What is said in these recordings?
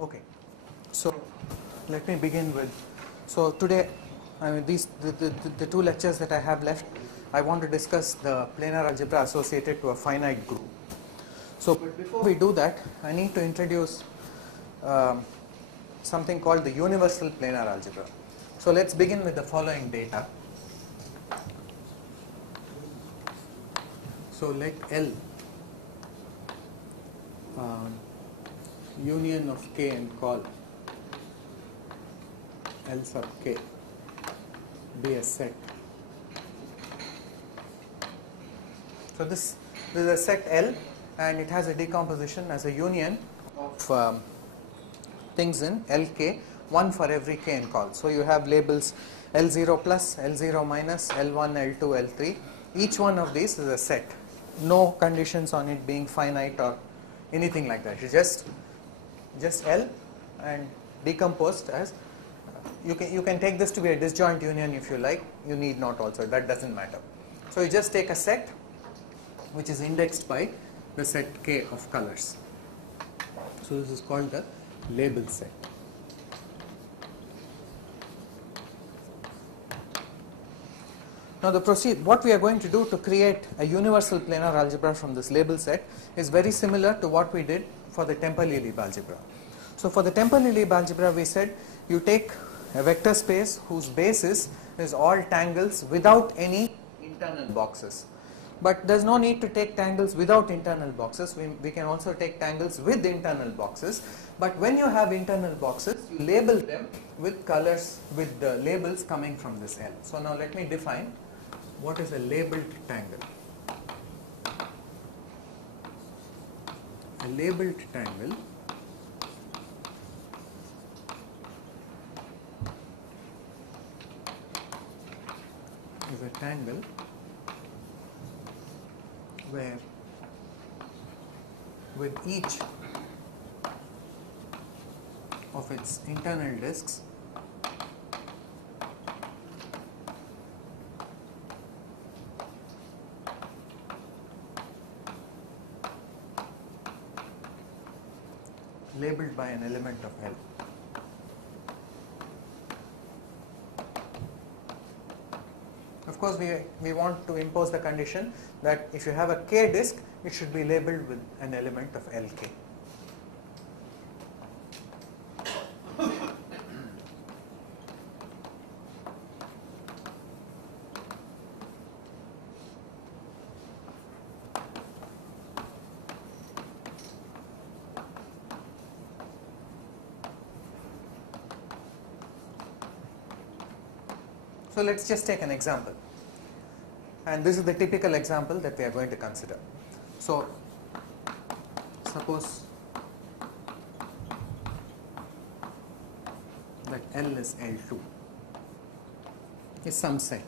Okay, so let me begin with, so today, I mean the two lectures that I have left, I want to discuss the planar algebra associated to a finite group. So but before we do that, I need to introduce something called the universal planar algebra. So let's begin with the following data. So let L union of K and call L sub K be a set. So this is a set L, and it has a decomposition as a union of things in Lk, one for every K and call. So you have labels L0 plus, L0 minus, L1, L2, L3. Each one of these is a set. No conditions on it being finite or anything like that. It's just L and decomposed as, you can take this to be a disjoint union if you like. You need not also, that doesn't matter. So you just take a set which is indexed by the set K of colors. So this is called the label set. Now what we are going to do to create a universal planar algebra from this label set is very similar to what we did for the Temperley-Lieb algebra. So for the Temperley-Lieb algebra, we said you take a vector space whose basis is all tangles without any internal boxes. But there's no need to take tangles without internal boxes. We can also take tangles with internal boxes. But when you have internal boxes, you label them with colors, with the labels coming from this L. So now let me define what is a labeled tangle. A labeled tangle is a tangle where with each of its internal disks labeled by an element of L. Of course, we want to impose the condition that if you have a K disk, it should be labeled with an element of Lk. So let's just take an example, and this is the typical example that we are going to consider. So suppose that L is L2 is some set.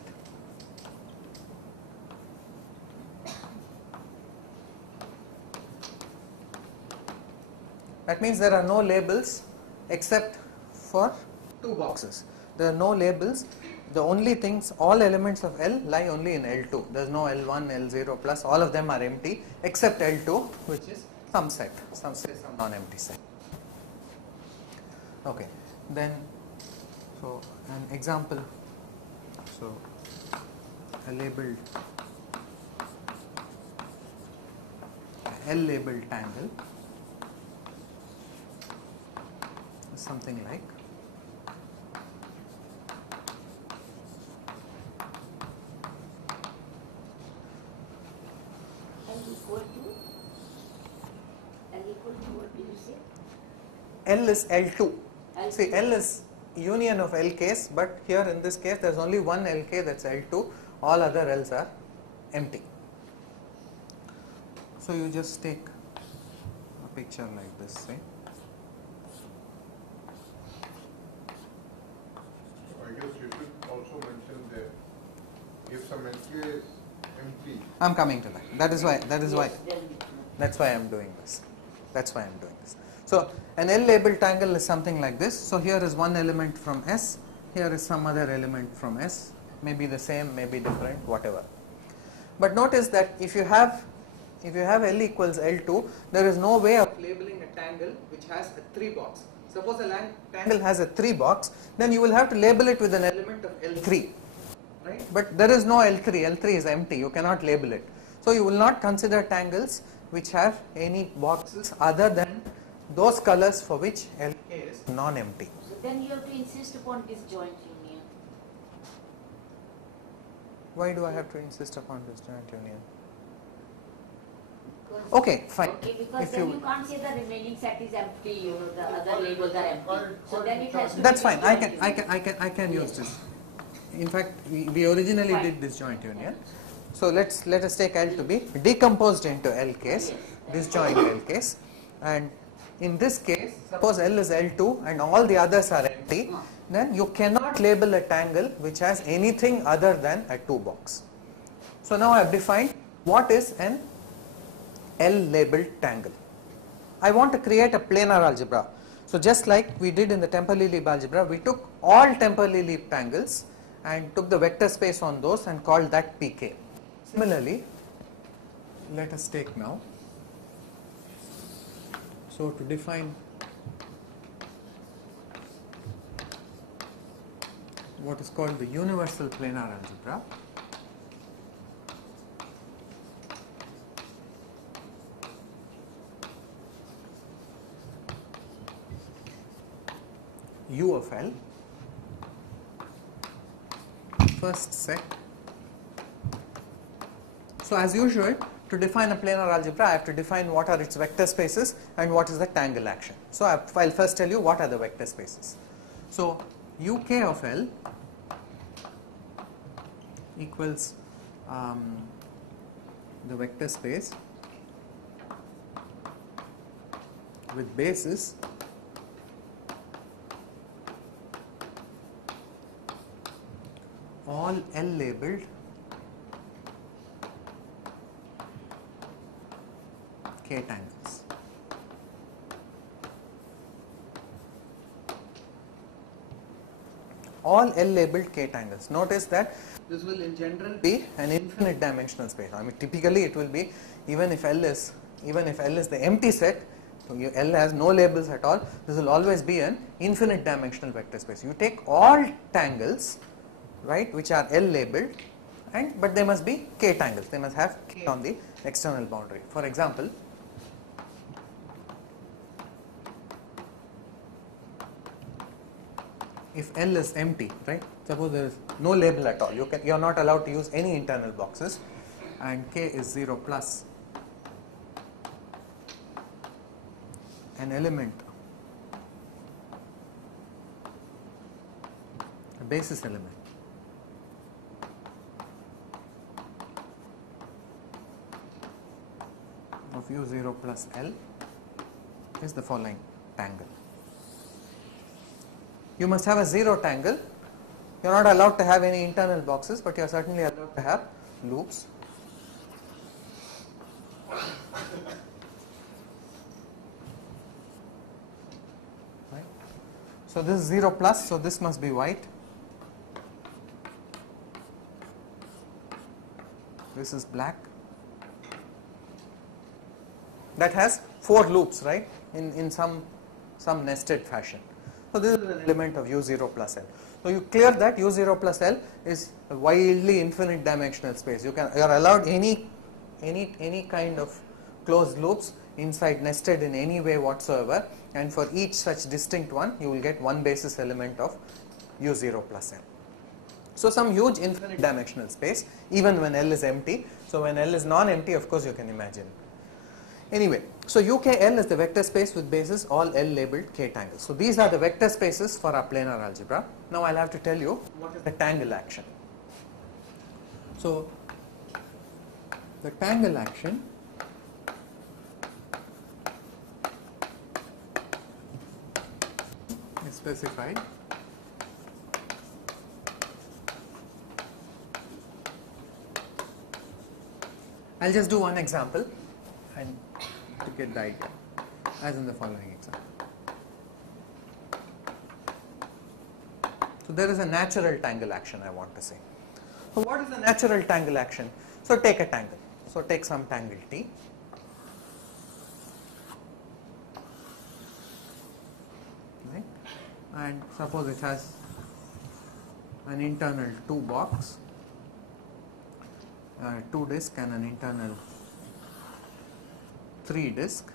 That means there are no labels except for two boxes. There are no labels. The only things, all elements of L lie only in L2. There is no L1, L0 plus, all of them are empty except L2, which is some set, some non-empty set. Okay, then, so an example, so a labeled, L labeled tangle is something like L is L2. See, L is union of Lk's, but here in this case there is only one Lk, that's L2, all other L's are empty. So you just take a picture like this, right? I guess you should also mention that if some Lk is empty. I'm coming to that. That's why I'm doing this. That's why I'm doing this. So an L labeled tangle is something like this. So here is one element from S, here is some other element from S, maybe the same, maybe different, whatever. But notice that if you have if you have L equals L2, there is no way of labeling a tangle which has a 3 box. Suppose a tangle has a 3 box, then you will have to label it with an element of L3, right? But there is no L3, L3 is empty, you cannot label it. So you will not consider tangles which have any boxes other than those colors for which LK is non-empty. So then you have to insist upon disjoint union. Why do I have to insist upon disjoint union? Because Okay, fine. Okay, because If then you- you can't say the remaining set is empty, you know, the other labels are empty. So then it has to That's be fine. I can use Yes. this. In fact, we originally Fine. did disjoint union. So let us take L to be decomposed into L case, Yes. disjoint L case, and in this case, suppose L is L2 and all the others are empty, then you cannot label a tangle which has anything other than a 2 box. So now I have defined what is an L labeled tangle. I want to create a planar algebra. So just like we did in the temporally algebra, we took all temporally tangles and took the vector space on those and called that pk. Similarly, let us take now, so to define what is called the universal planar algebra, U of L, first set. So as usual, to define a planar algebra, I have to define what are its vector spaces and what is the tangle action. So I'll first tell you what are the vector spaces. So UK of L equals the vector space with basis all L labeled K tangles. All L labeled K tangles. Notice that this will in general be an infinite dimensional space. I mean, typically it will be, even if L is the empty set, so L has no labels at all, this will always be an infinite dimensional vector space. You take all tangles, right, which are L labeled, but they must be K tangles. They must have K on the external boundary. For example, if L is empty, right, suppose there is no label at all, you are not allowed to use any internal boxes, and K is 0 plus an element, a basis element of U0 plus L is the following tangle. You must have a 0 tangle. You are not allowed to have any internal boxes, but you are certainly allowed to have loops. Right. So this is 0 plus, so this must be white. This is black. That has 4 loops, right, in some nested fashion. So this is an element of U0 plus L. So you clear that U0 plus L is a wildly infinite dimensional space. You are allowed any kind of closed loops inside, nested in any way whatsoever, and for each such distinct one you will get one basis element of U0 plus L. So some huge infinite dimensional space even when L is empty. So when L is non-empty, of course you can imagine. Anyway, so UKL is the vector space with basis all L labeled K tangles. So these are the vector spaces for our planar algebra. Now I'll have to tell you what is the tangle action. So the tangle action is specified I'll just do one example and to get the idea, as in the following example. So there is a natural tangle action I want to say. So what is the natural tangle action? So take a tangle. So take some tangle T. and suppose it has an internal 2 box, 2 disk and an internal 3 disk.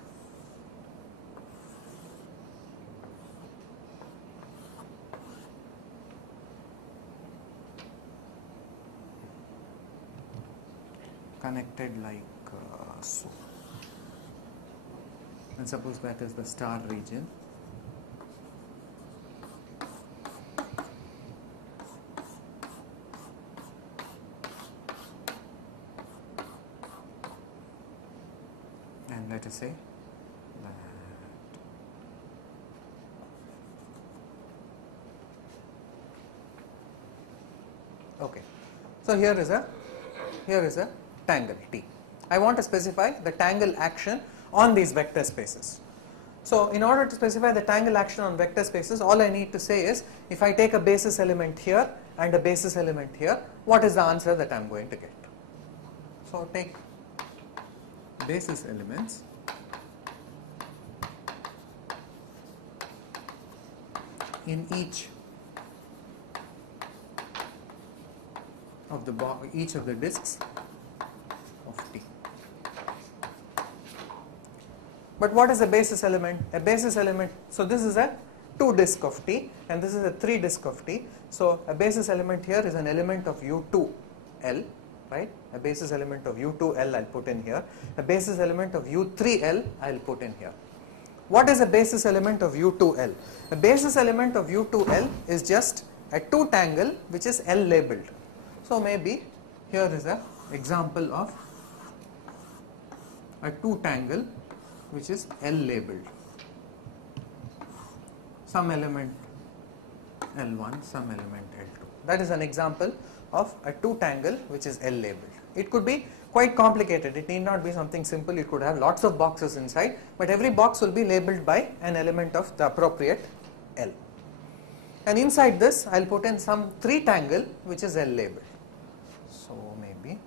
Connected like so, and suppose that is the star region. And let us say that. Okay, so here is a tangle T. I want to specify the tangle action on these vector spaces. So in order to specify the tangle action on vector spaces, all I need to say is, if I take a basis element here and a basis element here, what is the answer that I am going to get? So take basis elements in each of the disks of T. But what is a basis element? A basis element, so this is a 2 disk of T and this is a 3 disk of T. So a basis element here is an element of U2L, right? A basis element of U2L I'll put in here. A basis element of U3L I'll put in here. What is a basis element of U2L? A basis element of U2L is just a 2 tangle which is L labeled. So maybe here is an example of a 2 tangle which is L labeled. Some element L1, some element L2. That is an example of a 2 tangle which is L labeled. It could be quite complicated. It need not be something simple. It could have lots of boxes inside, but every box will be labeled by an element of the appropriate L. And inside this, I'll put in some 3 tangle which is L labeled. So maybe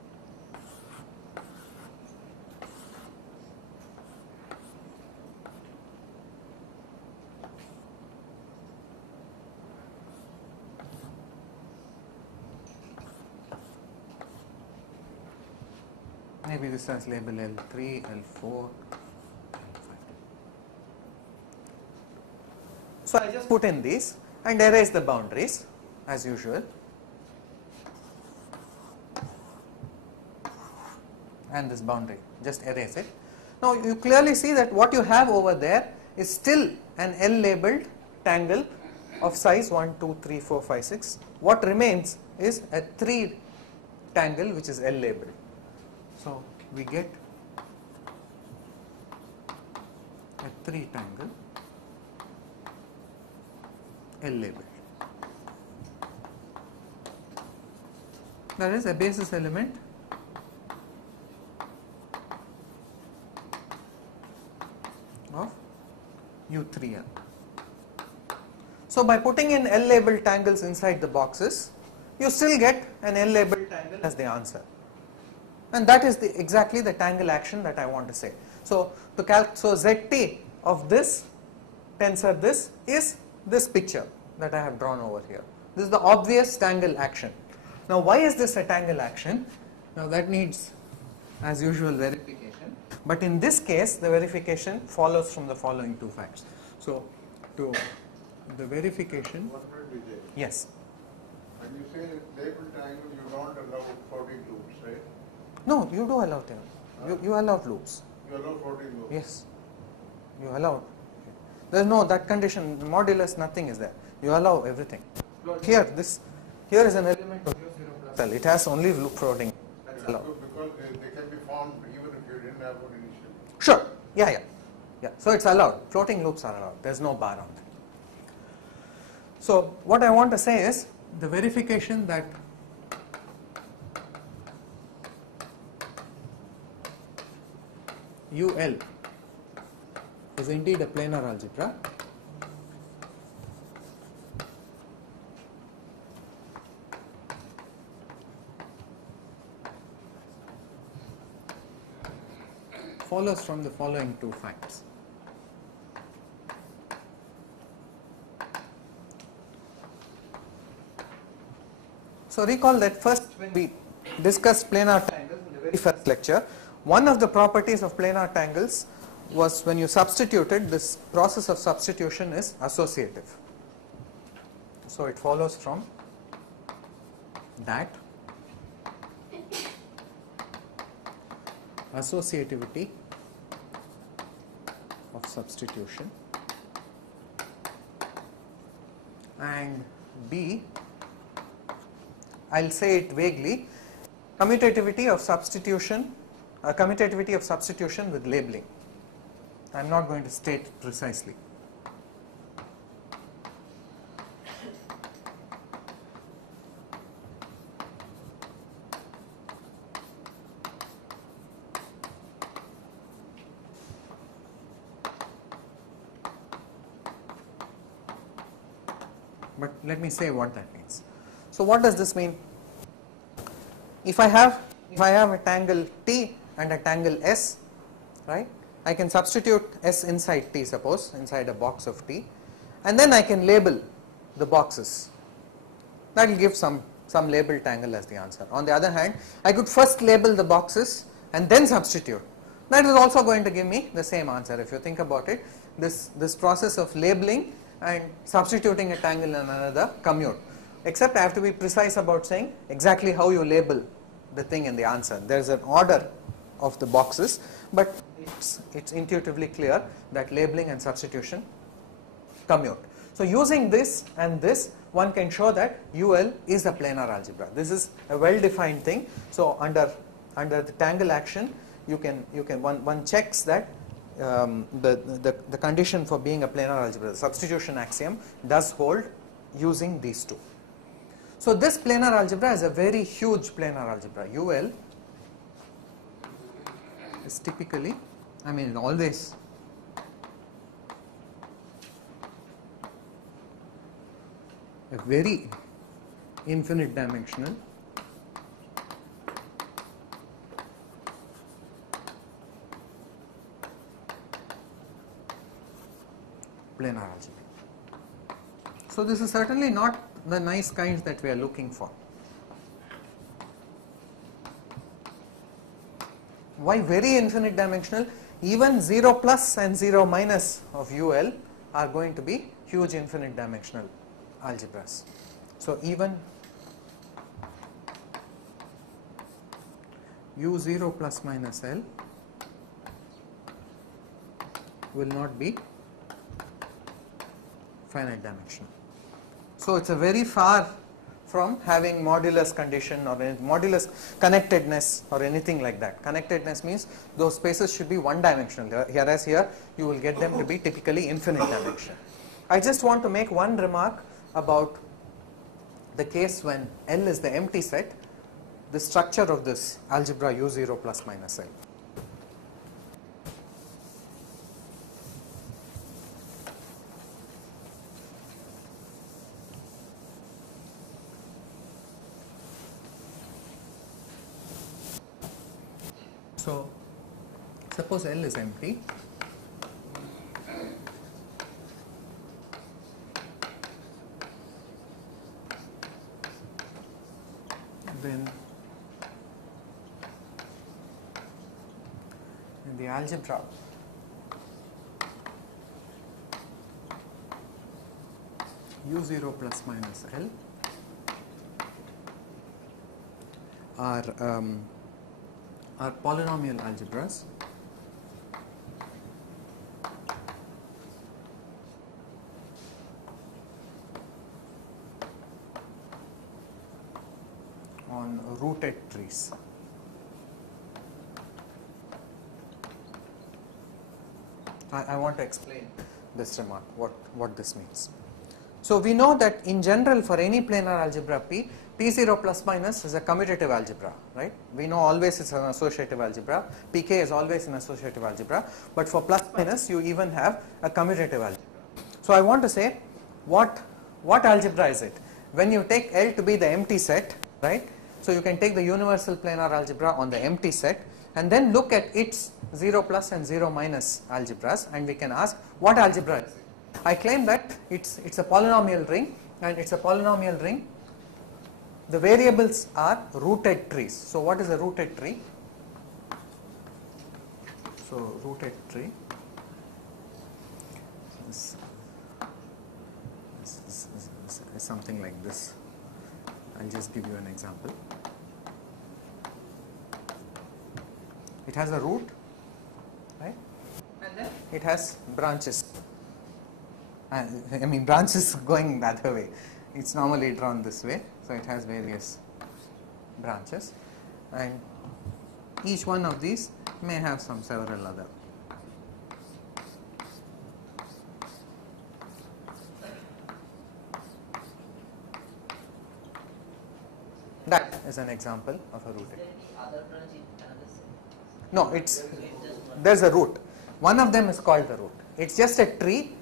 this has label L3, L4, L5. So I just put in these and erase the boundaries as usual. And this boundary, just erase it. Now you clearly see that what you have over there is still an L labeled tangle of size 1, 2, 3, 4, 5, 6. What remains is a 3 tangle which is L labeled. So we get a 3 tangle L labeled. That is a basis element of U3L. So by putting in L labeled tangles inside the boxes, you still get an L labeled tangle as the answer. And that is exactly the tangle action that I want to say. So so ZT of this tensor this is this picture that I have drawn over here. This is the obvious tangle action. Now why is this a tangle action? Now that needs, as usual, verification. But in this case, the verification follows from the following 2 facts. So to the verification. One minute, Vijay. Yes. When you say labeled triangle, you don't allow floating loops, right? No, you do allow them. You allow loops. You allow floating loops. Yes. You allow. There is no that condition. Modulus, nothing is there. You allow everything. Here is an element of U0 plus L. It has only loop floating. That's allowed. Because they can be formed even if you didn't have one initially. Sure. Yeah. So it's allowed. Floating loops are allowed. There's no bar on that. So what I want to say is the verification that UL is indeed a planar algebra follows from the following 2 facts. So recall that first when we discussed planar tangles in the very first lecture, one of the properties of planar tangles was when you substituted, this process of substitution is associative. So it follows from that associativity of substitution, and B, I'll say it vaguely, commutativity of substitution with labeling. I'm not going to state precisely. But let me say what that means. So what does this mean? If I have a tangle T and a tangle S, right? I can substitute S inside T, suppose, inside a box of T, and then I can label the boxes. That will give some labeled tangle as the answer. On the other hand, I could first label the boxes and then substitute. That is also going to give me the same answer. If you think about it, this process of labeling and substituting a tangle in another commute. Except I have to be precise about saying exactly how you label the thing in the answer. There is an order of the boxes, but it's intuitively clear that labeling and substitution commute. So using this and this, one can show that UL is a planar algebra. This is a well-defined thing. So under the tangle action, one checks that the condition for being a planar algebra, the substitution axiom, does hold using these two. So this planar algebra is a very huge planar algebra. UL is typically, always a very infinite dimensional planar algebra. So this is certainly not the nice kinds that we are looking for. Why very infinite dimensional? Even 0 plus and 0 minus of UL are going to be huge infinite dimensional algebras. So even U0 plus minus L will not be finite dimensional. So it's a very far from having modulus condition or modulus connectedness or anything like that. Connectedness means those spaces should be one dimensional, whereas here you will get them to be typically infinite dimensional. I just want to make one remark about the case when L is the empty set, the structure of this algebra U0 plus minus L. So suppose L is empty, then in the algebra U0 plus minus L are polynomial algebras on rooted trees. I want to explain this remark, what this means. So we know that in general for any planar algebra P0 plus minus is a commutative algebra, right? We know always it's an associative algebra. Pk is always an associative algebra, but for plus minus you even have a commutative algebra. So I want to say what algebra is it? When you take L to be the empty set, right? So you can take the universal planar algebra on the empty set and then look at its 0 plus and 0 minus algebras, and we can ask what algebra is it? I claim that it's a polynomial ring, and it's a polynomial ring the variables are rooted trees. So what is a rooted tree? So rooted tree is something like this. I'll just give you an example. It has a root, right? And then it has branches. I mean branches going the other way. It's normally drawn this way. So it has various branches, and each one of these may have some several other. That is an example of a rooted. No, there's a root. One of them is called the root. It's just a tree.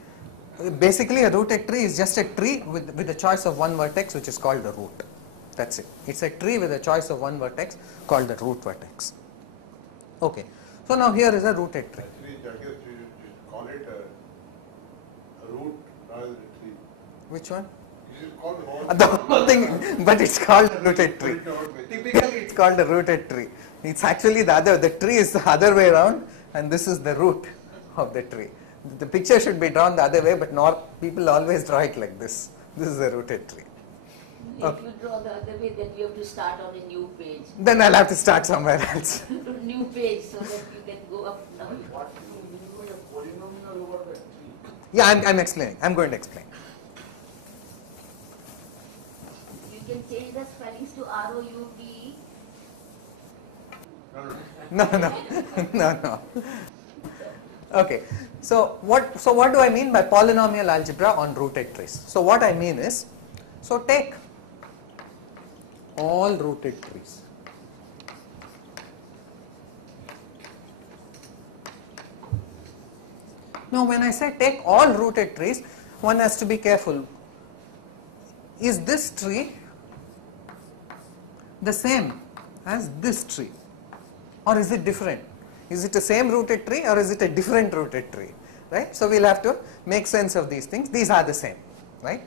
Basically, a rooted tree is just a tree with a choice of one vertex, which is called the root. That's it. It's a tree with a choice of one vertex called the root vertex. Okay. So now here is a rooted tree. Actually, I guess you should call it a root rather than a tree. Which one? You should call The whole thing, but it's called a rooted tree. Typically, it's called a rooted tree. It's actually the other. The tree is the other way around, and this is the root of the tree. The picture should be drawn the other way, but not people always draw it like this. This is a rooted tree. If you draw the other way, then you have to start on a new page. Then I'll have to start somewhere else. New page so that you can go up now. What do you mean by a polynomial over the tree? Yeah, I'm explaining. I'm going to explain. You can change the spellings to R-O-U-T. No. Okay. So what do I mean by polynomial algebra on rooted trees? So what I mean is, so take all rooted trees. Now when I say take all rooted trees, one has to be careful. Is this tree the same as this tree, or is it different? Is it the same rooted tree or is it a different rooted tree? Right? So we'll have to make sense of these things. These are the same, right?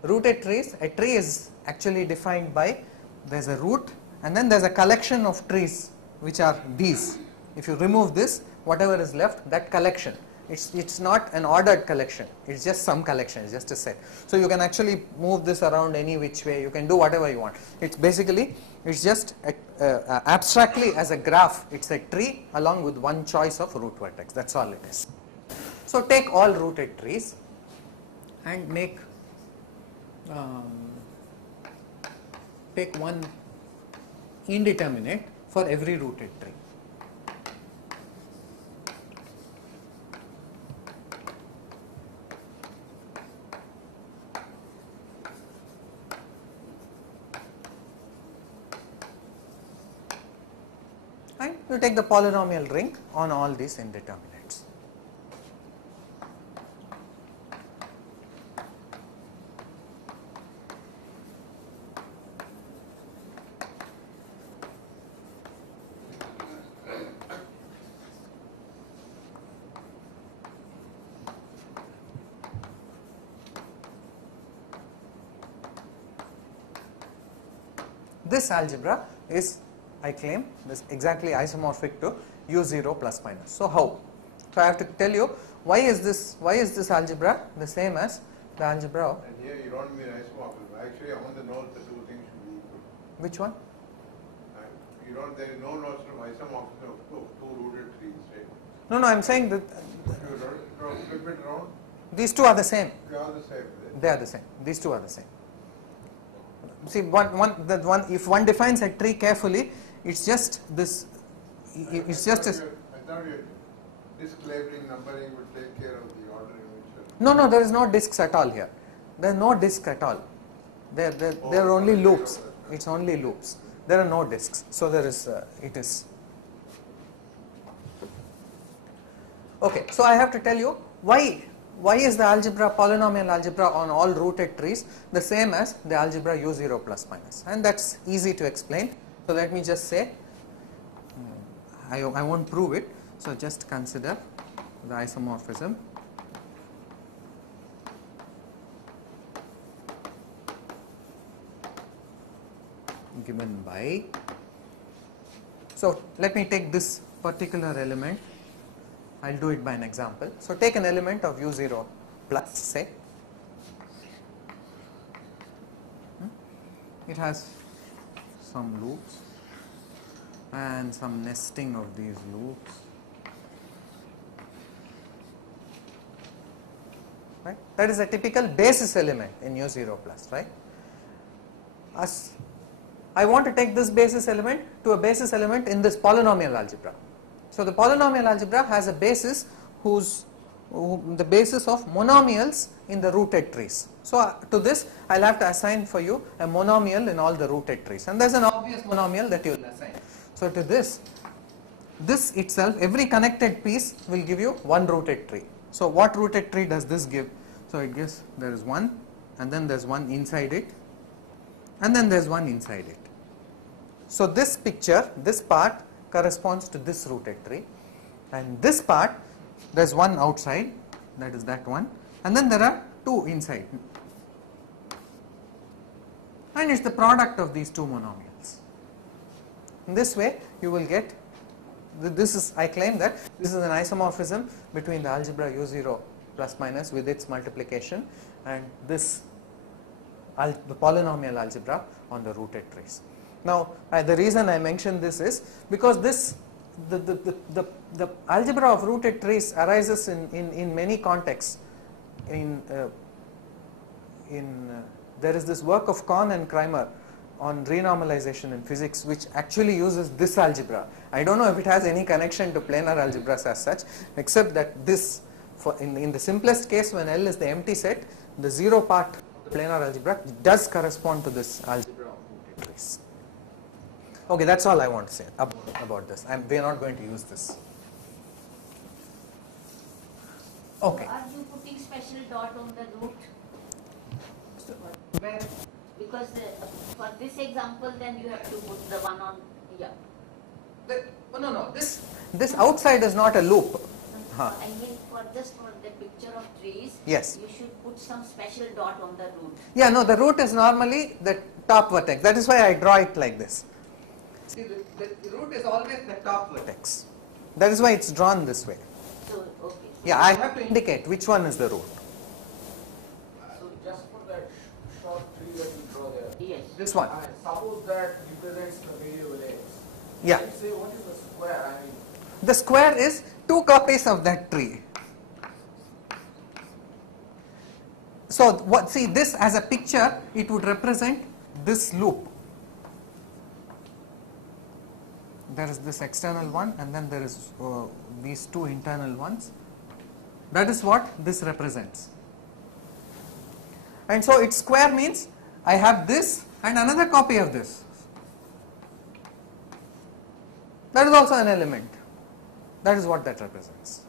Rooted trees, a tree is actually defined by, there's a root and then there's a collection of trees which are these. If you remove this, whatever is left, that collection, it's not an ordered collection, it's just some collection, it's just a set. So you can actually move this around any which way, you can do whatever you want. It's basically, it's just abstractly as a graph, it's a tree along with one choice of root vertex, that's all it is. So take all rooted trees and make take one indeterminate for every rooted tree. And you take the polynomial ring on all these indeterminates. This algebra is, I claim, this exactly isomorphic to U0 plus minus. So how? So I have to tell you why is this algebra the same as the algebra of, And here you don't mean isomorphism. Actually, on the note, the two things should be equal. which one? You don't, there is no notion of isomorphism of two rooted trees, right? No, I'm saying that You flip it around, these two are the same. they are the same. They are the same. These two are the same. See, if one defines a tree carefully, it's just this. It's just a. I thought your disk labeling numbering would take care of the order in which. No, there is no disks at all here. There is no disk at all. There are only loops. It's only loops. There are no disks. So there is. It is. Okay. So I have to tell you why. Why is the algebra, polynomial algebra on all rooted trees the same as the algebra U0 plus minus? And that's easy to explain. So let me just say, I won't prove it. So just consider the isomorphism. given by, so let me take this particular element, I will do it by an example. So take an element of u0 plus, say, it has some loops and some nesting of these loops, right. That is a typical basis element in u0 plus, right. As I want to take this basis element to a basis element in this polynomial algebra. So the polynomial algebra has a basis the basis of monomials in the rooted trees. So to this I will have to assign for you a monomial in all the rooted trees, and there is an obvious monomial that you will assign. So to this itself, every connected piece will give you one rooted tree. So what rooted tree does this give? So it gives, there is one, and then there is one inside it, and then there is one inside it. So this picture, this part corresponds to this rooted tree, and this part there is one outside, that is that one, and then there are two inside, and it is the product of these two monomials. In this way you will get, this is, I claim that this is an isomorphism between the algebra u0 plus minus with its multiplication and this the polynomial algebra on the rooted trees. Now the reason I mention this is because this the algebra of rooted trees arises in many contexts. There is this work of Kohn and Kramer on renormalization in physics, which actually uses this algebra. I don't know if it has any connection to planar algebras as such, except that this, in the simplest case, when L is the empty set, the zero part of the planar algebra does correspond to this algebra of rooted trees. Okay, that's all I want to say about this. We are not going to use this. Okay. Are you putting special dot on the root? Where? Because for this example, then you have to put the one on, yeah. No. This outside is not a loop. I mean, just for the picture of trees, yes, you should put some special dot on the root. Yeah, no, the root is normally the top vertex. That is why I draw it like this. See, the root is always the top vertex. That is why it's drawn this way. So, okay. Yeah, I have to indicate which one is the root. So just for that short tree that you draw there. Yes. This one. And suppose that represents the variable x. Yeah. Let's say what is the square? I mean, the square is two copies of that tree. So what? See, this as a picture, it would represent this loop. There is this external one, and then there is these two internal ones. That is what this represents. And so its square means I have this and another copy of this. That is also an element. That is what that represents.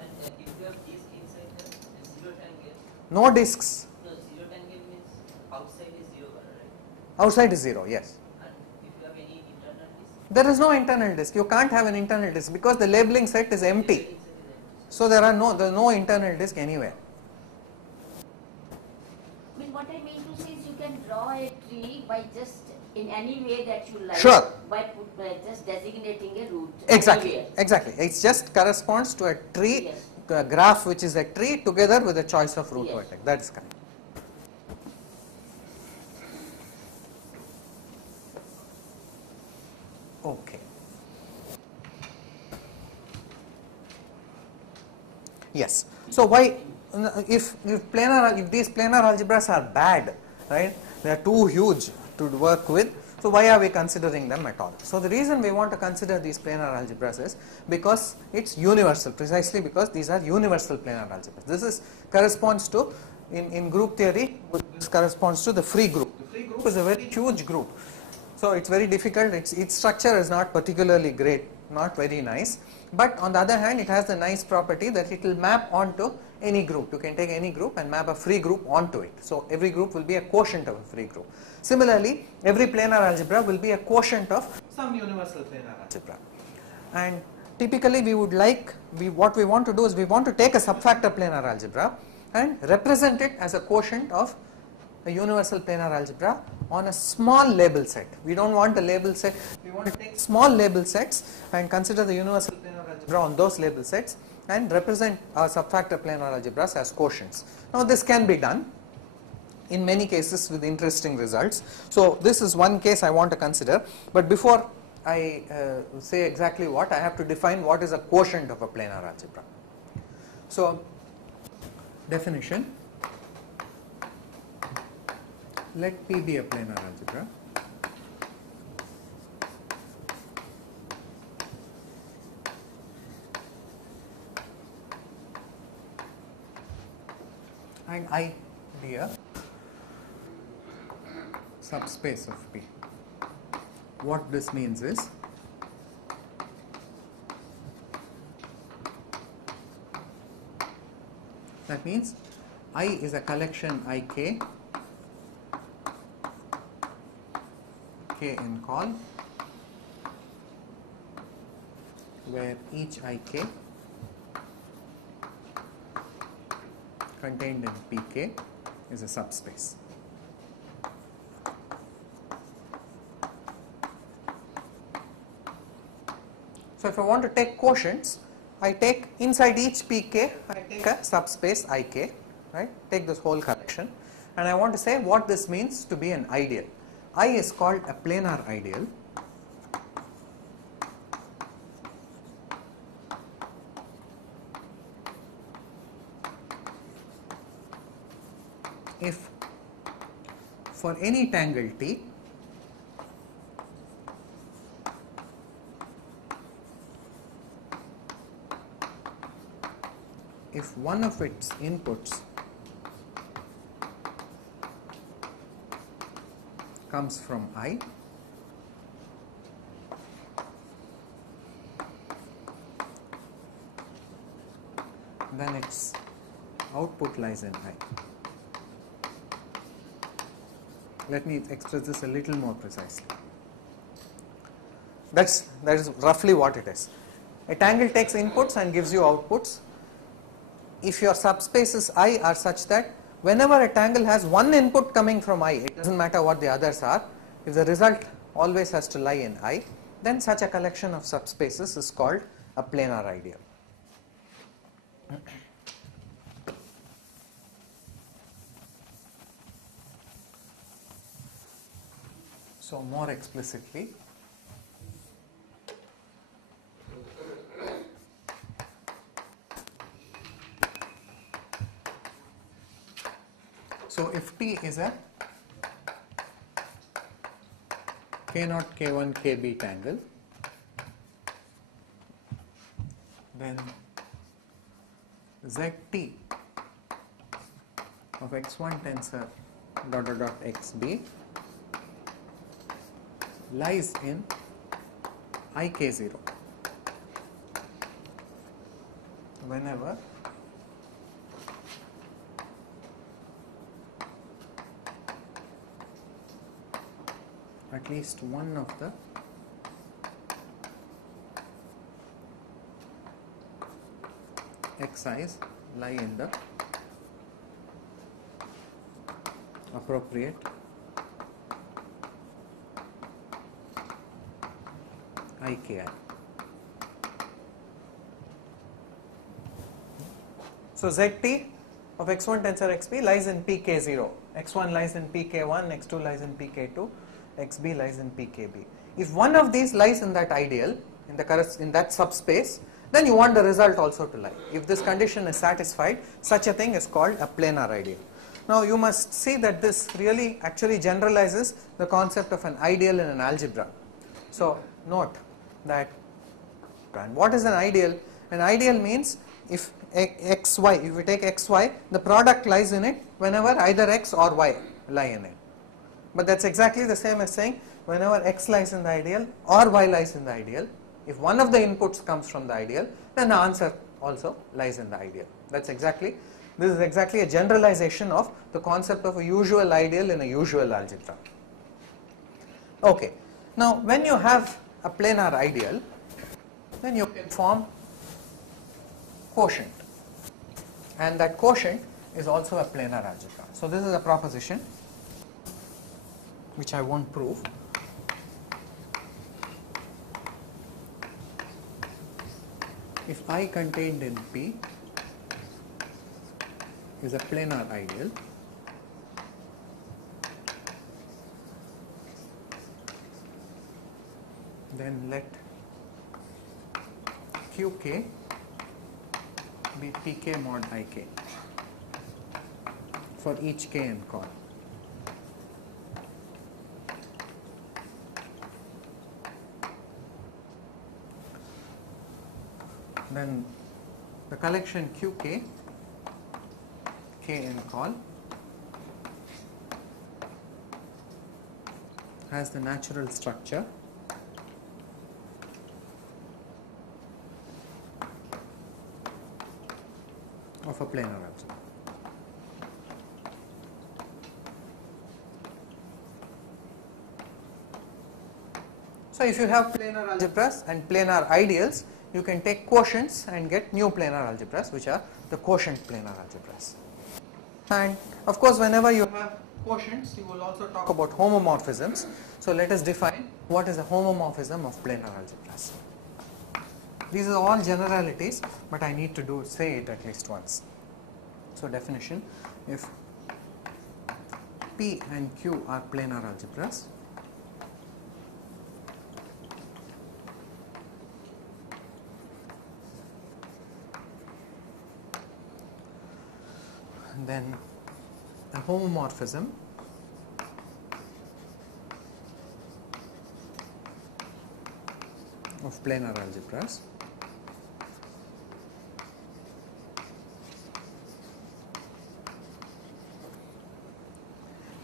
And if you have disk inside the zero tangle, No disks. no, zero tangle means outside is zero, right? Outside is 0, yes. And if you have any internal disk, There is no internal disk. You can't have an internal disk because the labeling set is empty. So there is no internal disk anywhere. I mean, what I mean to say is you can draw a tree by just in any way that you like. Sure. By just designating a root. Exactly. Anywhere. Exactly. It just corresponds to a tree, Yes. to a graph which is a tree together with a choice of root Yes. vertex. That is correct. Okay. Yes. So why, if these planar algebras are bad, right? They are too huge to work with. So why are we considering them at all? So the reason we want to consider these planar algebras is because it's universal. Precisely because these are universal planar algebras. This corresponds to in group theory. This corresponds to the free group. The free group is a very huge group. So it's very difficult. Its structure is not particularly great, not very nice. But on the other hand, it has the nice property that it will map onto any group. You can take any group and map a free group onto it. So every group will be a quotient of a free group. Similarly, every planar algebra will be a quotient of some universal planar algebra. And typically we would like, what we want to do is we want to take a subfactor planar algebra and represent it as a quotient of a universal planar algebra on a small label set. We don't want a label set, we want to take small label sets and consider the universal planar algebra on those label sets and represent our subfactor planar algebras as quotients. Now this can be done in many cases with interesting results. So this is one case I want to consider, but before I say exactly what, I have to define what is a quotient of a planar algebra. So definition, let P be a planar algebra and I be a subspace of P. What this means is that means I is a collection ik, k in call, where each ik contained in pk is a subspace. So if I want to take quotients, I take inside each pk, I take a subspace ik, right? Take this whole collection, and I want to say what this means to be an ideal. I is called a planar ideal. If for any tangle T, if one of its inputs comes from I, then its output lies in I. Let me express this a little more precisely. That is roughly what it is. A tangle takes inputs and gives you outputs. If your subspaces I are such that whenever a tangle has one input coming from I, it doesn't matter what the others are, if the result always has to lie in I, then such a collection of subspaces is called a planar ideal. So more explicitly, so if T is a K0, K1, Kb tangle, then Zt of x1 tensor dot xb lies in ik0 whenever at least one of the xi's lie in the appropriate IKI. So Zt of x1 tensor xb lies in pk0, x1 lies in pk1, x2 lies in pk2, xb lies in pkb. If one of these lies in that ideal, in that subspace, then you want the result also to lie. If this condition is satisfied, such a thing is called a planar ideal. Now you must see that this really actually generalizes the concept of an ideal in an algebra. So note that, and what is an ideal? An ideal means if xy, if we take xy, the product lies in it whenever either x or y lie in it. But that's exactly the same as saying whenever x lies in the ideal or y lies in the ideal, if one of the inputs comes from the ideal, then the answer also lies in the ideal. This is exactly a generalization of the concept of a usual ideal in a usual algebra. Okay, now when you have a planar ideal, then you can form quotient, and that quotient is also a planar algebra. So this is a proposition which I won't prove. If I contained in P is a planar ideal, then let Qk be Pk mod Ik for each k in call. Then the collection Qk, k in call, has the natural structure of a planar algebra. So if you have planar algebras and planar ideals, you can take quotients and get new planar algebras, which are the quotient planar algebras. And of course, whenever you have quotients, you will also talk about homomorphisms. So let us define what is a homomorphism of planar algebras. These are all generalities, but I need to say it at least once. So definition: if P and Q are planar algebras, then a homomorphism of planar algebras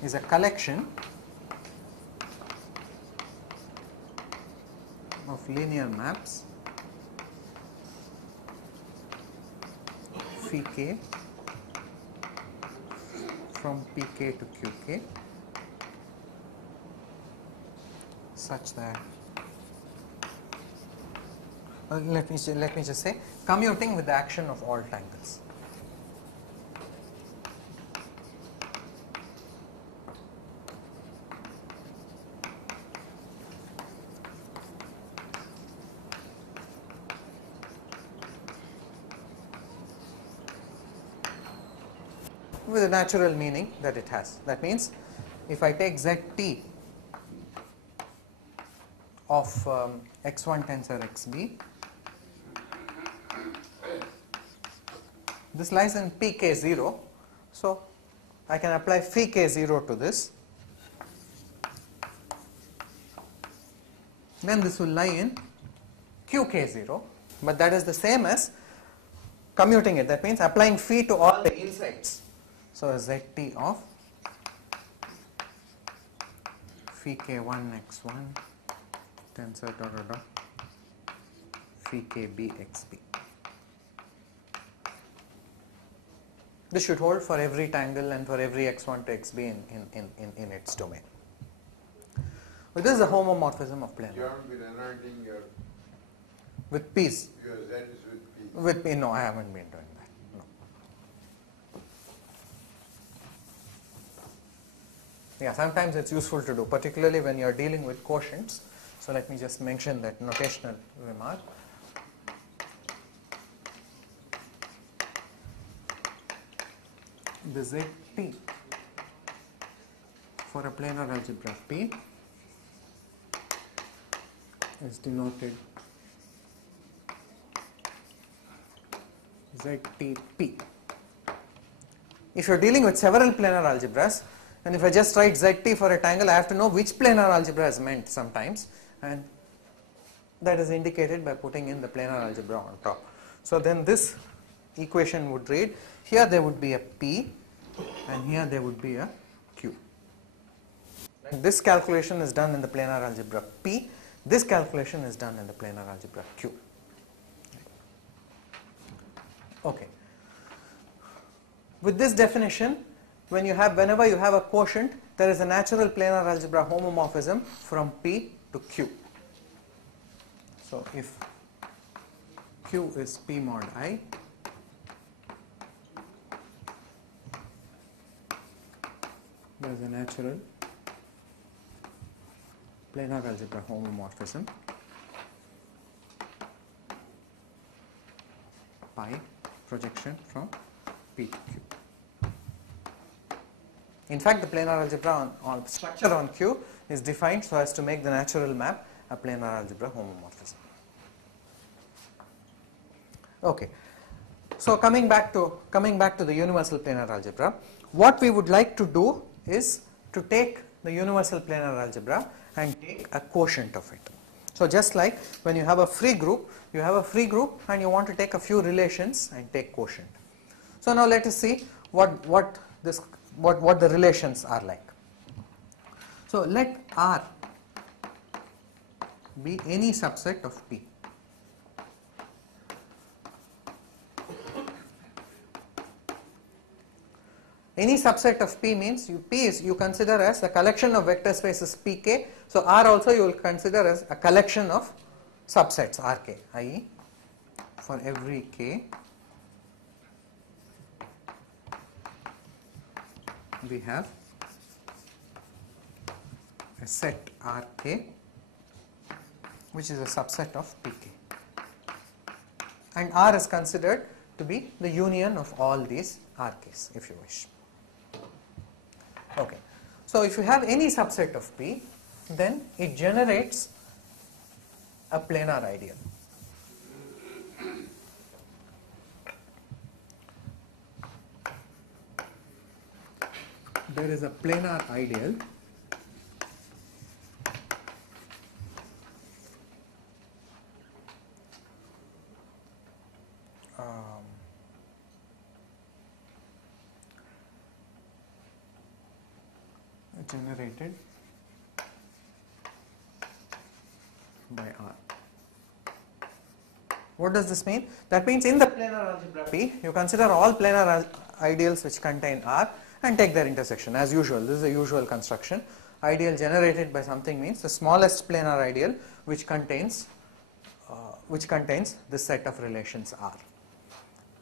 is a collection of linear maps phi k from Pk to Qk such that let me just say commuting with the action of all tangles. With the natural meaning that it has. That means if I take Zt of x1 tensor xb, this lies in Pk0, so I can apply phi k0 to this, then this will lie in Qk0, but that is the same as commuting it. That means applying phi to all the insides. So Zt of phi k1 x1 tensor phi kb xb. This should hold for every tangle and for every x1 to xb in its domain. But this is a homomorphism of planar. You haven't been enacting your P's. Your Z is with P. With P, no, I haven't been doing that. No. Yeah, sometimes it's useful to do, particularly when you're dealing with quotients. So let me just mention that notational remark. The Zt for a planar algebra P is denoted ZTP. If you're dealing with several planar algebras, and if I just write Zt for a tangle, I have to know which planar algebra is meant sometimes, and that is indicated by putting in the planar algebra on top. So then this equation would read, here there would be a P and here there would be a Q. This calculation is done in the planar algebra P, this calculation is done in the planar algebra Q. Okay. With this definition, whenever you have a quotient, there is a natural planar algebra homomorphism from P to Q. So if Q is P mod I, there is a natural planar algebra homomorphism by projection from P to Q. In fact, the planar algebra on structure on Q is defined so as to make the natural map a planar algebra homomorphism. Okay. So coming back to the universal planar algebra, what we would like to do is to take the universal planar algebra and take a quotient of it. So just like when you have a free group, and you want to take a few relations and take quotient. So now let us see what the relations are like. So let R be any subset of P. Any subset of P means P is you consider as a collection of vector spaces Pk. So R also you will consider as a collection of subsets Rk, i.e. for every k we have a set Rk which is a subset of Pk, and R is considered to be the union of all these Rk's, if you wish. Okay. So if you have any subset of P, then it generates a planar ideal. There is a planar ideal generated by R. What does this mean? That means in the planar algebra P, you consider all planar ideals which contain R and take their intersection as usual. This is a usual construction. Ideal generated by something means the smallest planar ideal which contains this set of relations R.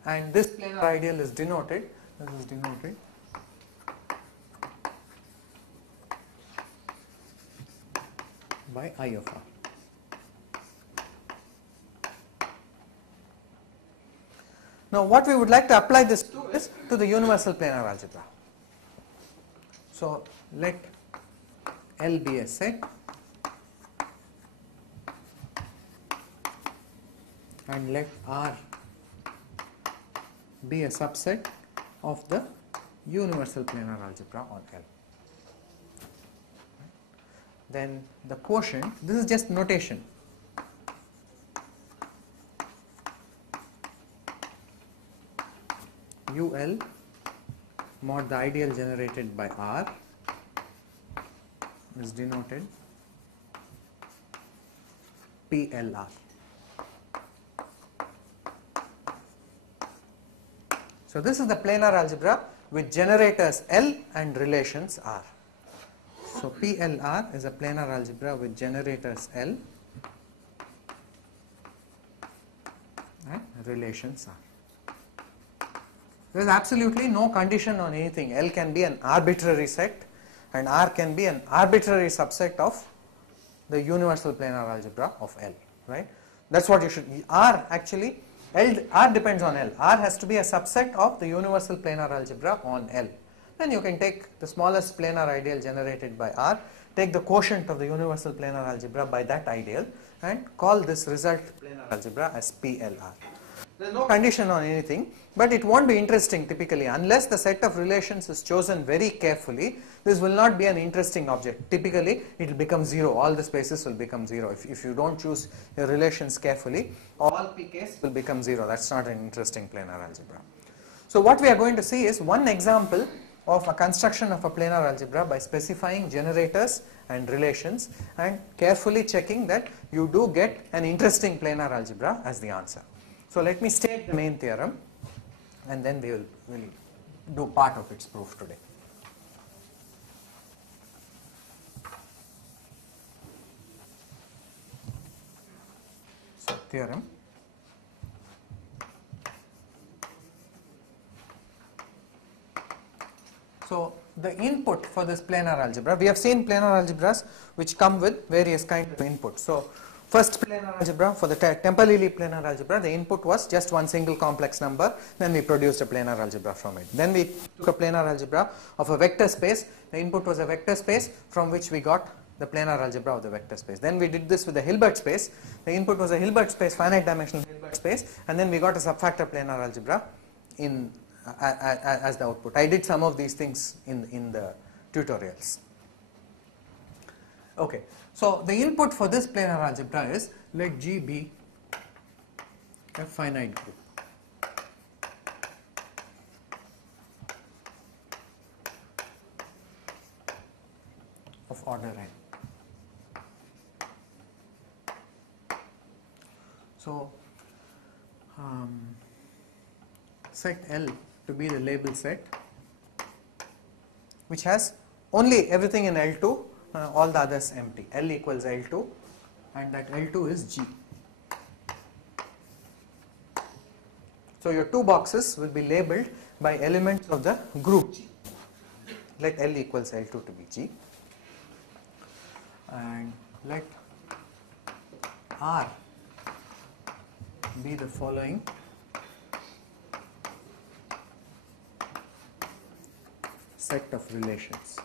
And this planar ideal is denoted, by I of R. Now what we would like to apply this to is to the universal planar algebra. So let L be a set and let R be a subset of the universal planar algebra on L. Then the quotient, this is just notation. UL mod the ideal generated by R is denoted PLR. So this is the planar algebra with generators L and relations R. So PLR is a planar algebra with generators L and relations R. There is absolutely no condition on anything. L can be an arbitrary set and R can be an arbitrary subset of the universal planar algebra of L, right? That's what you should, R depends on L. R has to be a subset of the universal planar algebra on L. Then you can take the smallest planar ideal generated by R, take the quotient of the universal planar algebra by that ideal and call this result planar algebra as PLR. There is no condition on anything, but it won't be interesting typically unless the set of relations is chosen very carefully. This will not be an interesting object. Typically it will become 0, all the spaces will become 0. If you don't choose your relations carefully, all pk's will become 0. That's not an interesting planar algebra. So what we are going to see is one example of a construction of a planar algebra by specifying generators and relations and carefully checking that you do get an interesting planar algebra as the answer. So let me state the main theorem and then we will do part of its proof today. So theorem. So the input for this planar algebra, we have seen planar algebras which come with various kinds of inputs. So first planar algebra, for the temporally planar algebra, the input was just one single complex number, then we produced a planar algebra from it. Then we took a planar algebra of a vector space, the input was a vector space from which we got the planar algebra of the vector space. Then we did this with the Hilbert space, the input was a Hilbert space, finite dimensional Hilbert space, and then we got a subfactor planar algebra in as the output. I did some of these things in the tutorials. Okay, so the input for this planar algebra is, let G be a finite group. Of order n. So set L to be the label set which has only everything in L2, all the others empty. L equals L2 and that L2 is G. So your two boxes will be labeled by elements of the group G. Let L equals L2 to be G and let R be the following set of relations.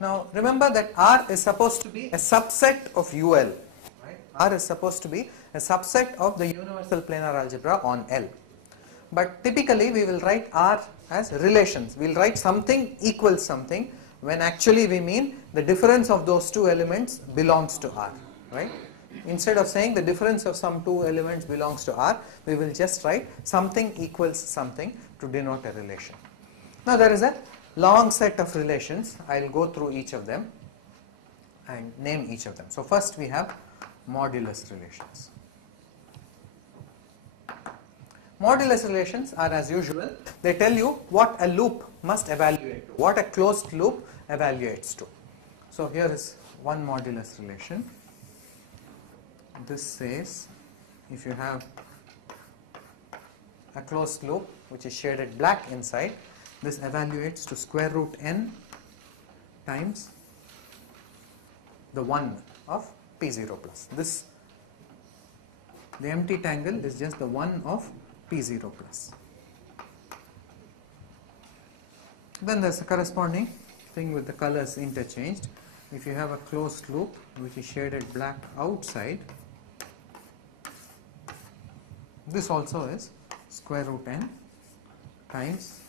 Now remember that R is supposed to be a subset of UL. Right? R is supposed to be a subset of the universal planar algebra on L. But typically we will write R as relations. We will write something equals something when actually we mean the difference of those two elements belongs to R. Right? Instead of saying the difference of some two elements belongs to R, we will just write something equals something to denote a relation. Now there is a long set of relations. I will go through each of them and name each of them. So first we have modulus relations. Modulus relations are as usual, they tell you what a loop must evaluate to, what a closed loop evaluates to. So here is one modulus relation. This says if you have a closed loop which is shaded black inside, this evaluates to square root n times the 1 of P0 plus. This, the empty tangle is just the 1 of P0 plus. Then there is a corresponding thing with the colors interchanged. If you have a closed loop which is shaded black outside, this also is square root n times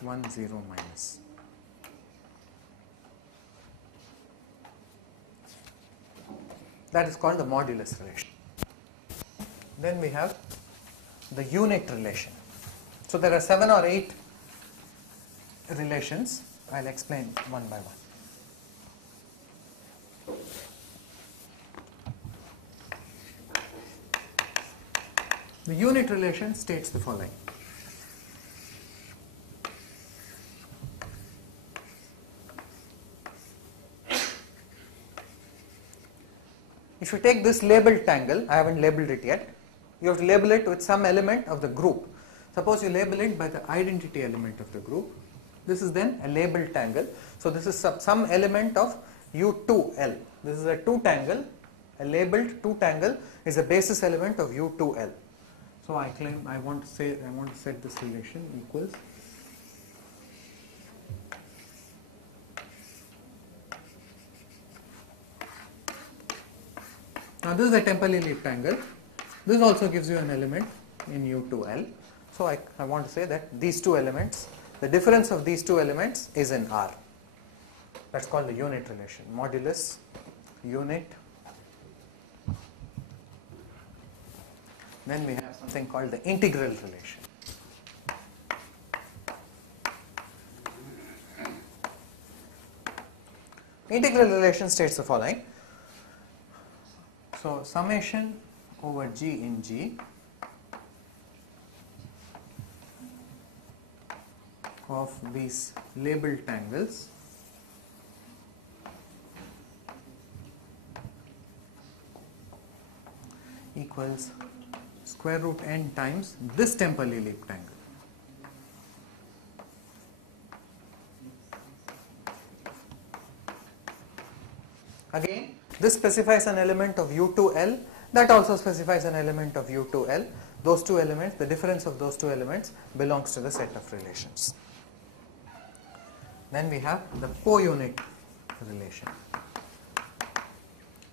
1 0 minus. That is called the modulus relation. Then we have the unit relation. So there are 7 or 8 relations. I will explain one by one. The unit relation states the following. If you take this labeled tangle, I haven't labeled it yet, you have to label it with some element of the group. Suppose you label it by the identity element of the group. This is then a labeled tangle. So this is some element of U2L. This is a 2 tangle. A labeled 2 tangle is a basis element of U2L. So I claim I want to set this relation equals now this is a temporally rectangle. This also gives you an element in U2L. So I want to say that these two elements, the difference of these two elements is in R. That's called the unit relation. Modulus unit. Then we have something called the integral relation. Integral relation states the following. So summation over G in G of these labeled tangles equals square root n times this temporally leaped angle. Again, this specifies an element of U2L, that also specifies an element of U2L. Those two elements, the difference of those two elements belongs to the set of relations. Then we have the co-unit relation.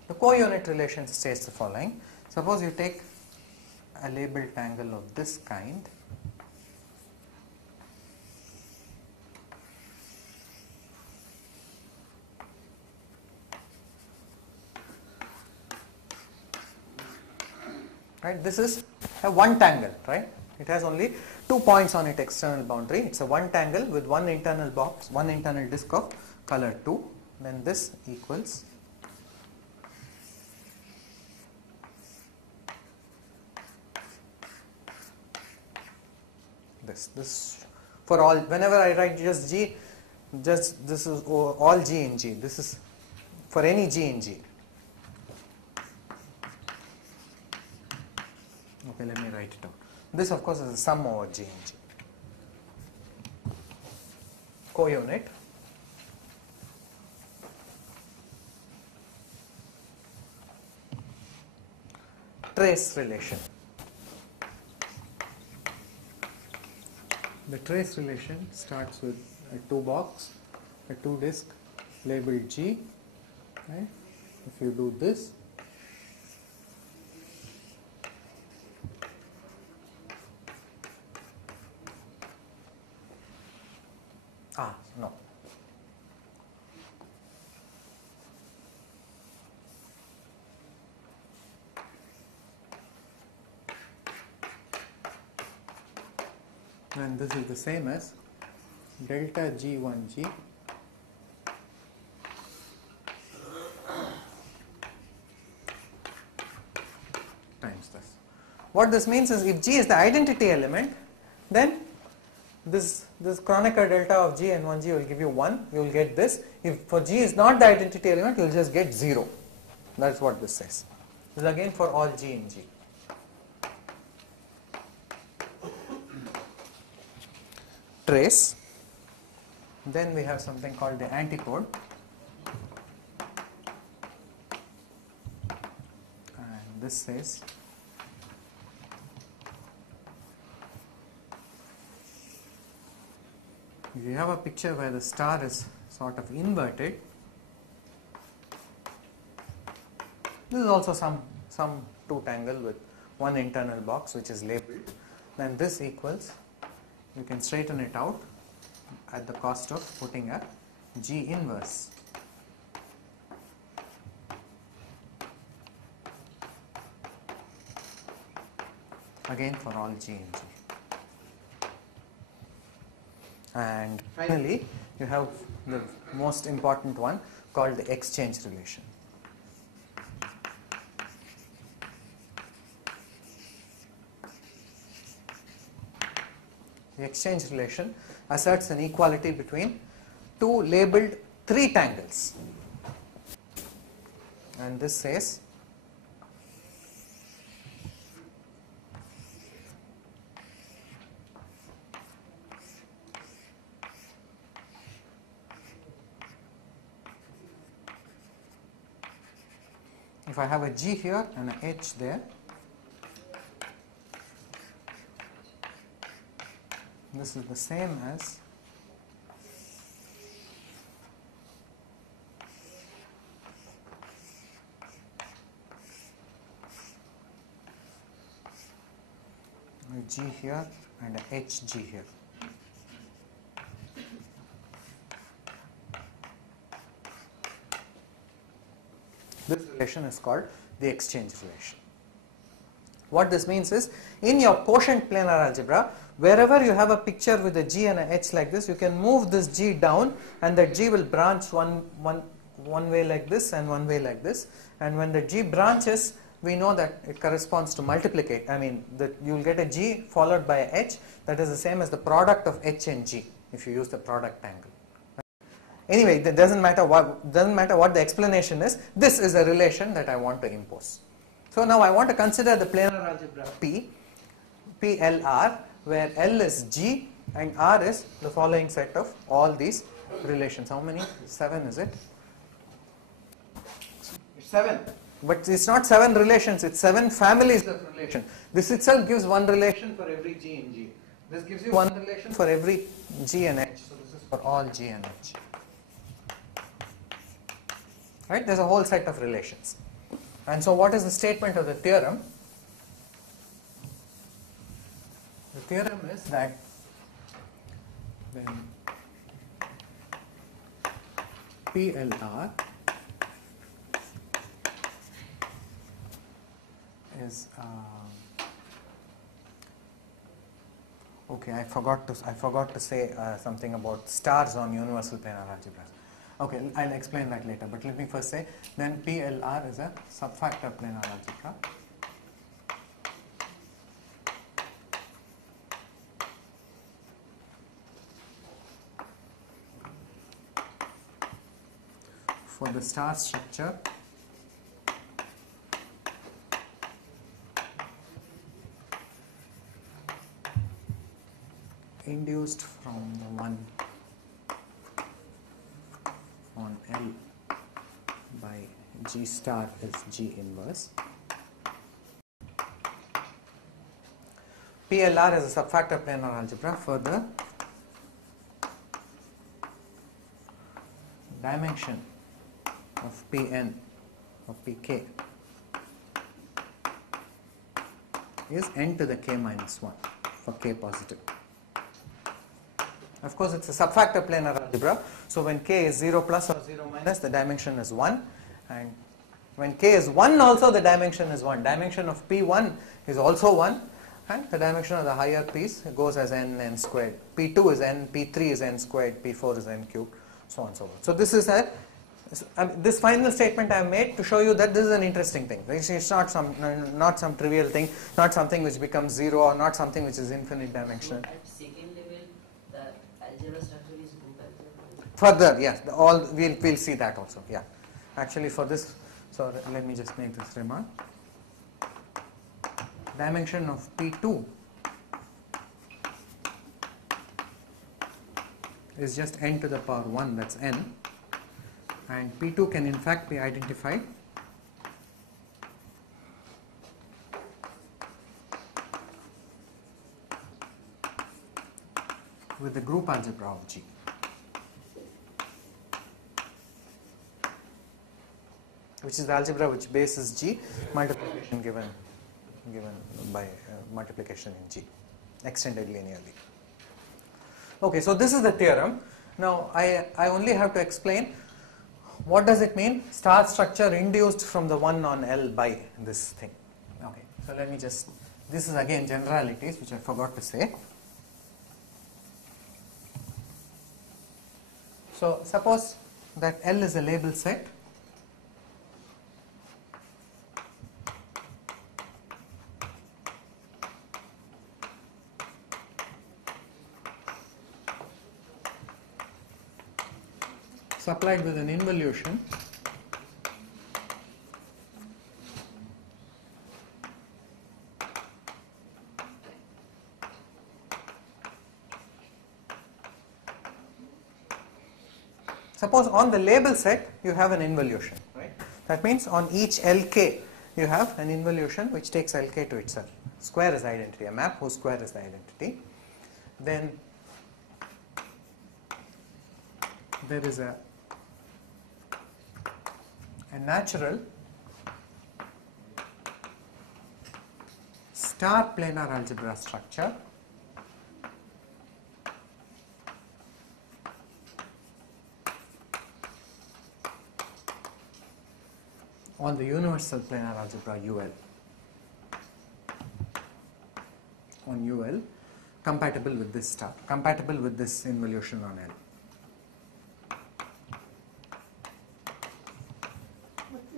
The co-unit relation states the following. Suppose you take a labeled tangle of this kind, right? This is a one tangle, right? It has only 2 points on its external boundary. It's a one tangle with one internal box, one internal disk of color 2. Then this equals this for all. Whenever I write just G, just this is all G in G. This is for any G in G. Okay, let me write it out. This of course is the sum over G in G. Co-unit trace relation. The trace relation starts with a 2 box, a 2 disk labeled G. Right? If you do this, no. And this is the same as delta G1G times this. What this means is if G is the identity element, then this Kronecker delta of G and 1G will give you 1, you will get this. If for G is not the identity element, you will just get 0. That is what this says. This is again for all G in G. Trace. Then we have something called the antipode. And this says if you have a picture where the star is sort of inverted, this is also some 2 tangle with one internal box which is labeled, then this equals, you can straighten it out at the cost of putting a G inverse. Again for all G in G. And finally, you have the most important one called the exchange relation. The exchange relation asserts an equality between 2 labeled 3 tangles. And this says if I have a G here and a H there, this is the same as a G here and a HG here. This relation is called the exchange relation. What this means is, in your quotient planar algebra, wherever you have a picture with a G and a H like this, you can move this G down and that G will branch one way like this and one way like this. And when the G branches, we know that it corresponds to multiplicate. I mean, that you will get a G followed by a H that is the same as the product of H and G. if you use the product angle. Anyway, it doesn't matter what the explanation is. This is a relation that I want to impose. So now I want to consider the planar algebra PLR, where L is G and R is the following set of all these relations. How many? 7, is it? It's 7. But it's not 7 relations, it's 7 families of relation. This itself gives one relation for every G in G. This gives you one relation for every G and H. So this is for all G and H. Right? There's a whole set of relations. And so what is the statement of the theorem? The theorem is that when PLR is okay, I forgot to say something about stars on universal planar algebras. Okay, I'll explain that later, but let me first say then PLR is a subfactor planar algebra for the star structure induced from the one on L by G star is G inverse. PLR is a subfactor planar algebra for the dimension of Pn of Pk is n to the k minus 1 for k positive. Of course, it's a subfactor planar algebra, so when k is 0 plus or 0 minus, the dimension is 1, and when k is 1 also, the dimension is 1. Dimension of P1 is also 1, and the dimension of the higher p's goes as n squared. P2 is n, P3 is n squared, P4 is n cubed, so on and so forth. So this is this final statement I have made to show you that this is an interesting thing. It's not some trivial thing, not something which becomes 0 or not something which is infinite dimensional. At second level, the algebra structure is group algebra. Further, yes, we'll see that also. Yeah, actually for this, so let me just make this remark. Dimension of P2 is just n to the power 1, that's n, and P2 can in fact be identified with the group algebra of G. Which is the algebra which base is G, multiplication given by multiplication in G, extended linearly. Okay, so this is the theorem. Now I only have to explain what does it mean, star structure induced from the one on L by this thing. Okay, so let me just, this is again generalities which I forgot to say. So suppose that L is a label set. Supplied with an involution suppose on the label set you have an involution, right? That means on each LK you have an involution which takes LK to itself. Square is identity, a map whose square is the identity. Then there is a natural star planar algebra structure on the universal planar algebra UL, on UL, compatible with this star, compatible with this involution on L.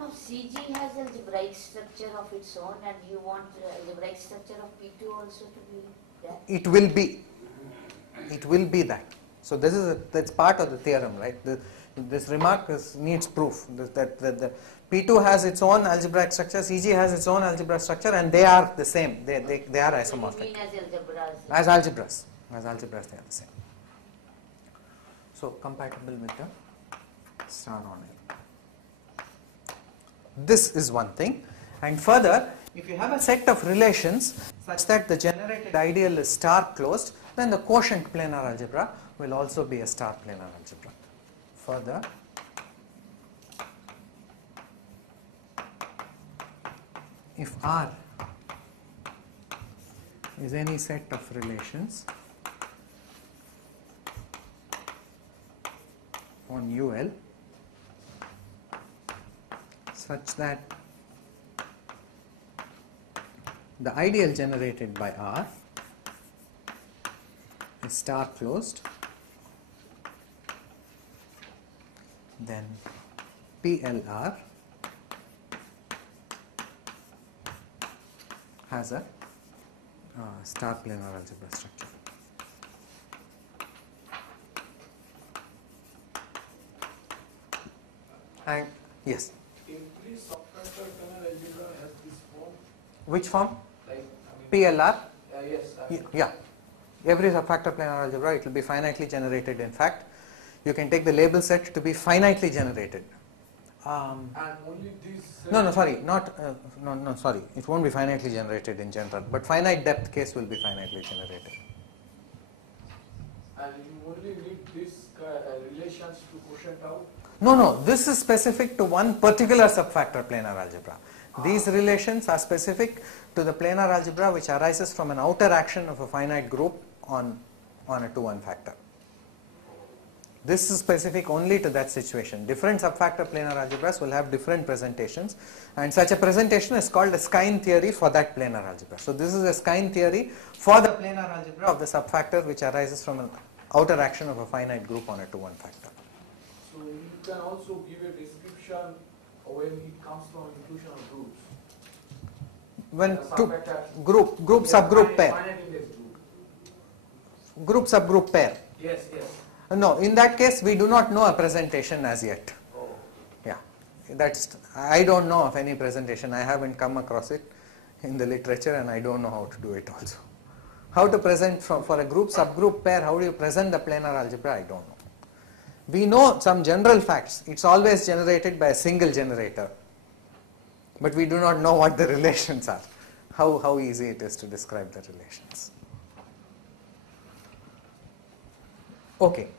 CG has algebraic structure of its own, and you want algebraic structure of P2 also to be there? It will be that. So that's part of the theorem, right? This remark needs proof that the P2 has its own algebraic structure, CG has its own algebraic structure, and they are the same. They are isomorphic. You mean as algebras? As algebras. As algebras, they are the same. So compatible with the star on L. This is one thing. And further, if you have a set of relations such that the generated ideal is star closed, then the quotient planar algebra will also be a star planar algebra. Further, if R is any set of relations on UL such that the ideal generated by R is star closed, then PLR has a star planar algebra structure. And yes. Every subfactor planar algebra has this form. Which form? Like PLR? yes. Yeah. Every subfactor planar algebra, it will be finitely generated. In fact, you can take the label set to be finitely generated. And only these. No, sorry, not no, sorry. It won't be finitely generated in general, but finite depth case will be finitely generated. And you only need these relations to quotient out. No. This is specific to one particular subfactor planar algebra. These relations are specific to the planar algebra which arises from an outer action of a finite group on a 2-1 factor. This is specific only to that situation. Different subfactor planar algebras will have different presentations, and such a presentation is called a Skine theory for that planar algebra. So this is a Skine theory for the planar algebra of the subfactor which arises from an outer action of a finite group on a 2-1 factor. So you can also give a description when it comes from inclusion of groups. When Subfactor- group subgroup pair. Finite index group. Group subgroup pair. Yes. No, in that case we do not know a presentation as yet. Oh. Yeah, I don't know of any presentation. I haven't come across it in the literature, and I don't know how to do it also. How to present for a group subgroup pair, how do you present the planar algebra, I don't know. We know some general facts. It's always generated by a single generator, but we do not know what the relations are, how easy it is to describe the relations. Okay.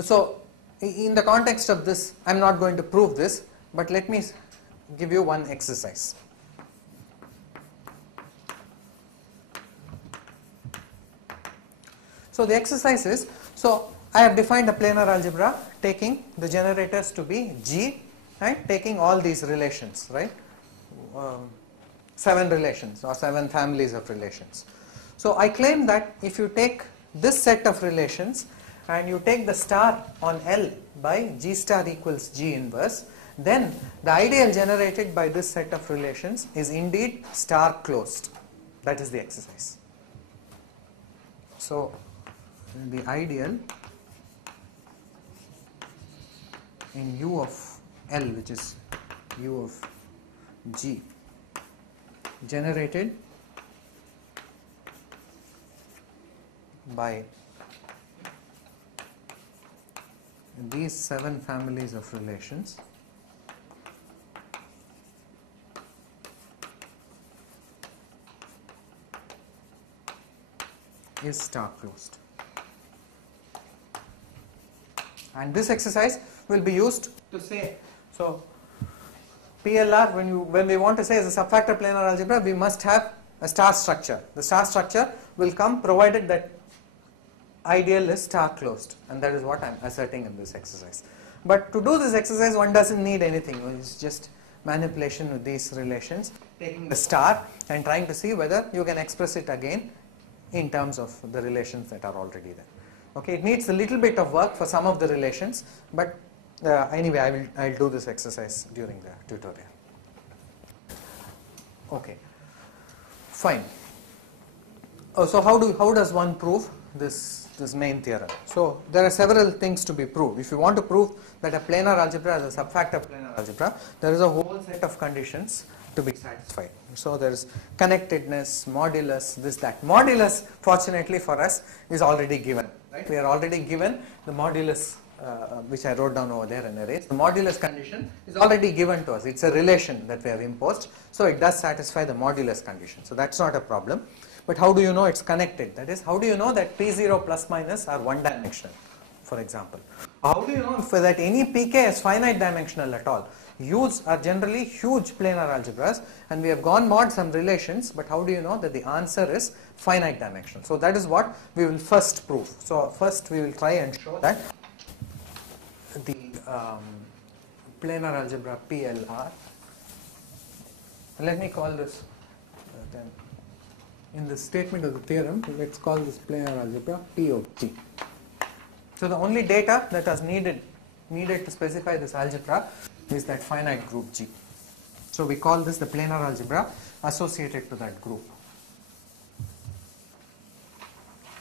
So in the context of this, I am not going to prove this, but let me give you one exercise. So the exercise is, so I have defined a planar algebra taking the generators to be G and taking all these relations, right? 7 relations or 7 families of relations. So I claim that if you take this set of relations and you take the star on L by G star equals G inverse, then the ideal generated by this set of relations is indeed star closed. That is the exercise. So the ideal in U of L, which is U of G, generated by these 7 families of relations is star closed. And this exercise will be used to say, so PLR, when we want to say as a subfactor planar algebra, we must have a star structure. The star structure will come provided that ideal is star closed, and that is what I am asserting in this exercise. But to do this exercise, one doesn't need anything. It's just manipulation with these relations, taking the star and trying to see whether you can express it again in terms of the relations that are already there. Okay, it needs a little bit of work for some of the relations, but anyway, I will do this exercise during the tutorial. Okay, fine. So how does one prove this main theorem. So there are several things to be proved. If you want to prove that a planar algebra is a subfact of planar algebra, there is a whole set of conditions to be satisfied. So there is connectedness, modulus, this, that. Modulus, fortunately for us, is already given. Right? We are already given the modulus, which I wrote down over there in arrays. The modulus condition is already given to us. It's a relation that we have imposed. So it does satisfy the modulus condition. So that's not a problem. But how do you know it's connected? That is, how do you know that P0 plus minus are one dimensional, for example? How do you know that any pk is finite dimensional at all? U's are generally huge planar algebras, and we have gone mod some relations, but how do you know that the answer is finite dimensional? So that is what we will first prove. So first we will try and show that the planar algebra PLR, let me call this then in the statement of the theorem, let's call this planar algebra P of G. So the only data that was needed to specify this algebra is that finite group G. So we call this the planar algebra associated to that group.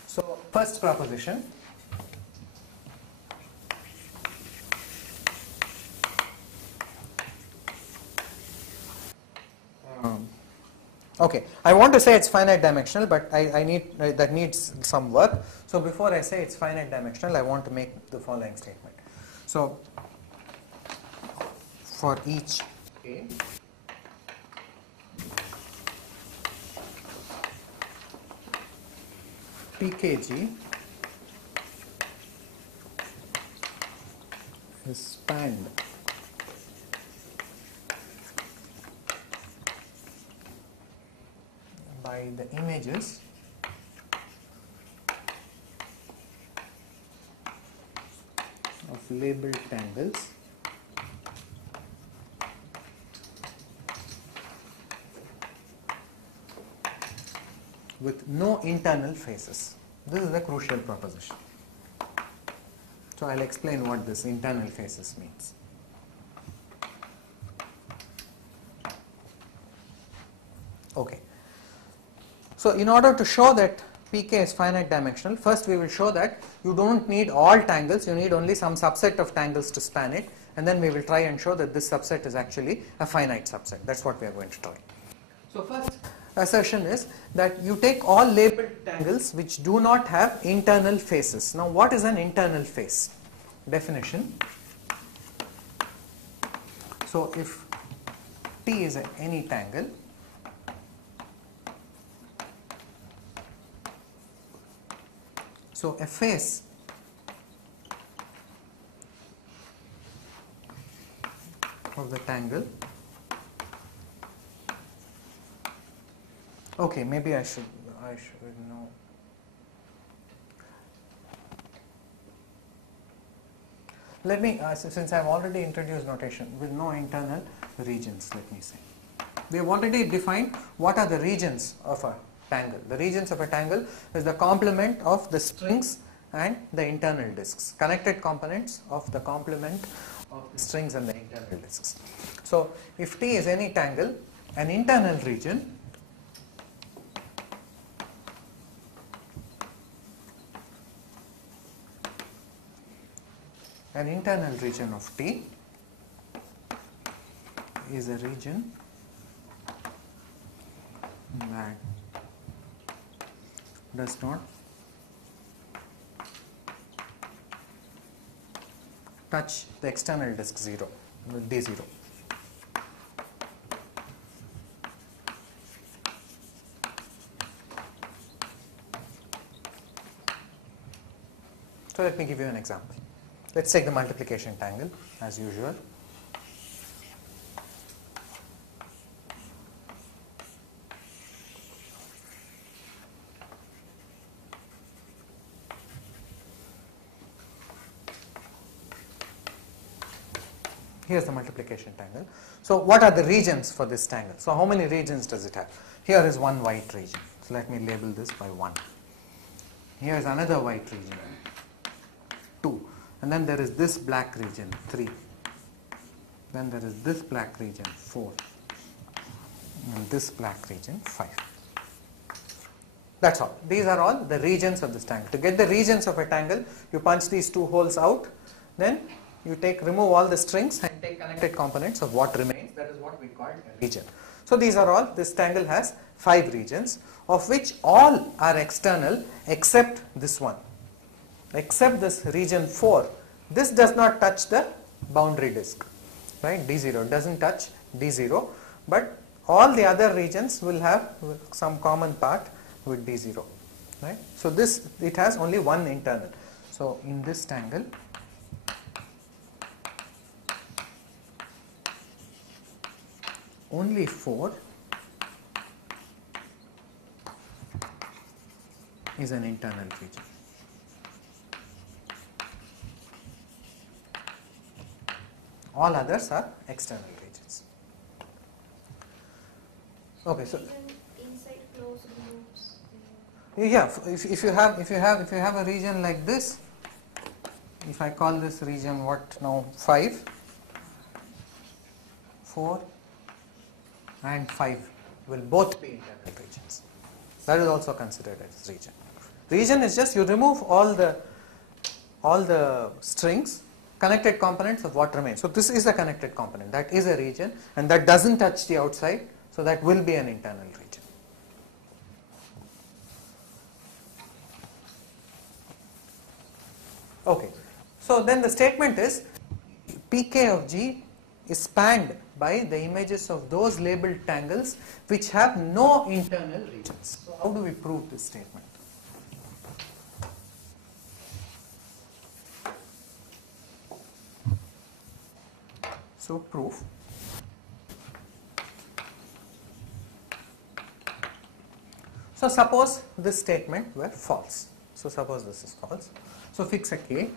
So first proposition, okay, I want to say it's finite dimensional, but that needs some work. So before I say it's finite dimensional, I want to make the following statement. So for each k, pkg is spanned by the images of labeled tangles with no internal faces. This is a crucial proposition. So I'll explain what this internal faces means. Okay. So in order to show that pk is finite dimensional, first we will show that you don't need all tangles, you need only some subset of tangles to span it, and then we will try and show that this subset is actually a finite subset. That's what we are going to try. So first assertion is that you take all labeled tangles which do not have internal faces. Now what is an internal face? Definition. So if T is any tangle, so a face of the tangle, okay, maybe I should know. Let me, since I have already introduced notation with no internal regions, let me say. We have already defined what are the regions of a tangle. The regions of a tangle is the complement of the strings and the internal disks, connected components of the complement of the strings and the internal disks. So if T is any tangle, an internal region of T is a region that does not touch the external disk 0, D0. So let me give you an example. Let's take the multiplication tangle as usual. Here's the multiplication tangle. So what are the regions for this tangle? So how many regions does it have? Here is one white region. So let me label this by 1. Here is another white region, 2. And then there is this black region, 3. Then there is this black region, 4. And this black region, 5. That's all. These are all the regions of this tangle. To get the regions of a tangle, you punch these two holes out, then you remove all the strings and take connected components of what remains. That is what we call a region. So these are all, this tangle has 5 regions, of which all are external except this one. Except this region 4. This does not touch the boundary disk, right? D0 doesn't touch D0, but all the other regions will have some common part with D0, right? So this, it has only one internal. So in this tangle, only 4 is an internal region. All others are external regions. Okay, so inside closed loops. yeah, if you have a region like this, if I call this region what now, 5, 4 and 5 will both be internal regions. That is also considered as region. Region is just you remove all the strings, connected components of what remains. So this is a connected component, that is a region, and that doesn't touch the outside, so that will be an internal region. Okay, so then the statement is Pk of G is spanned by the images of those labeled tangles which have no internal regions. So how do we prove this statement? So proof. So suppose this statement were false. So suppose this is false. So fix a K.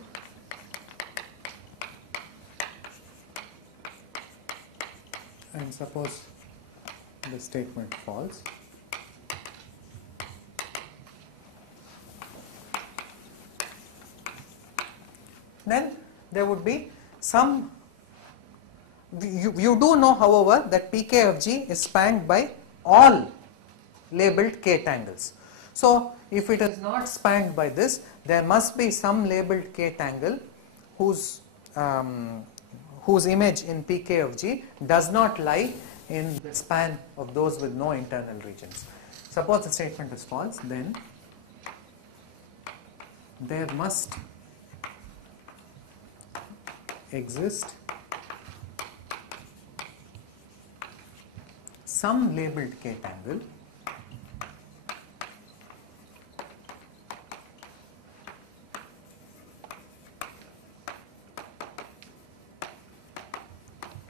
And suppose the statement false. Then there would be some, you do know however that Pk of G is spanned by all labeled K tangles. So if it is not spanned by this, there must be some labeled K tangle whose image in Pk of G does not lie in the span of those with no internal regions. Suppose the statement is false, then there must exist some labeled K tangle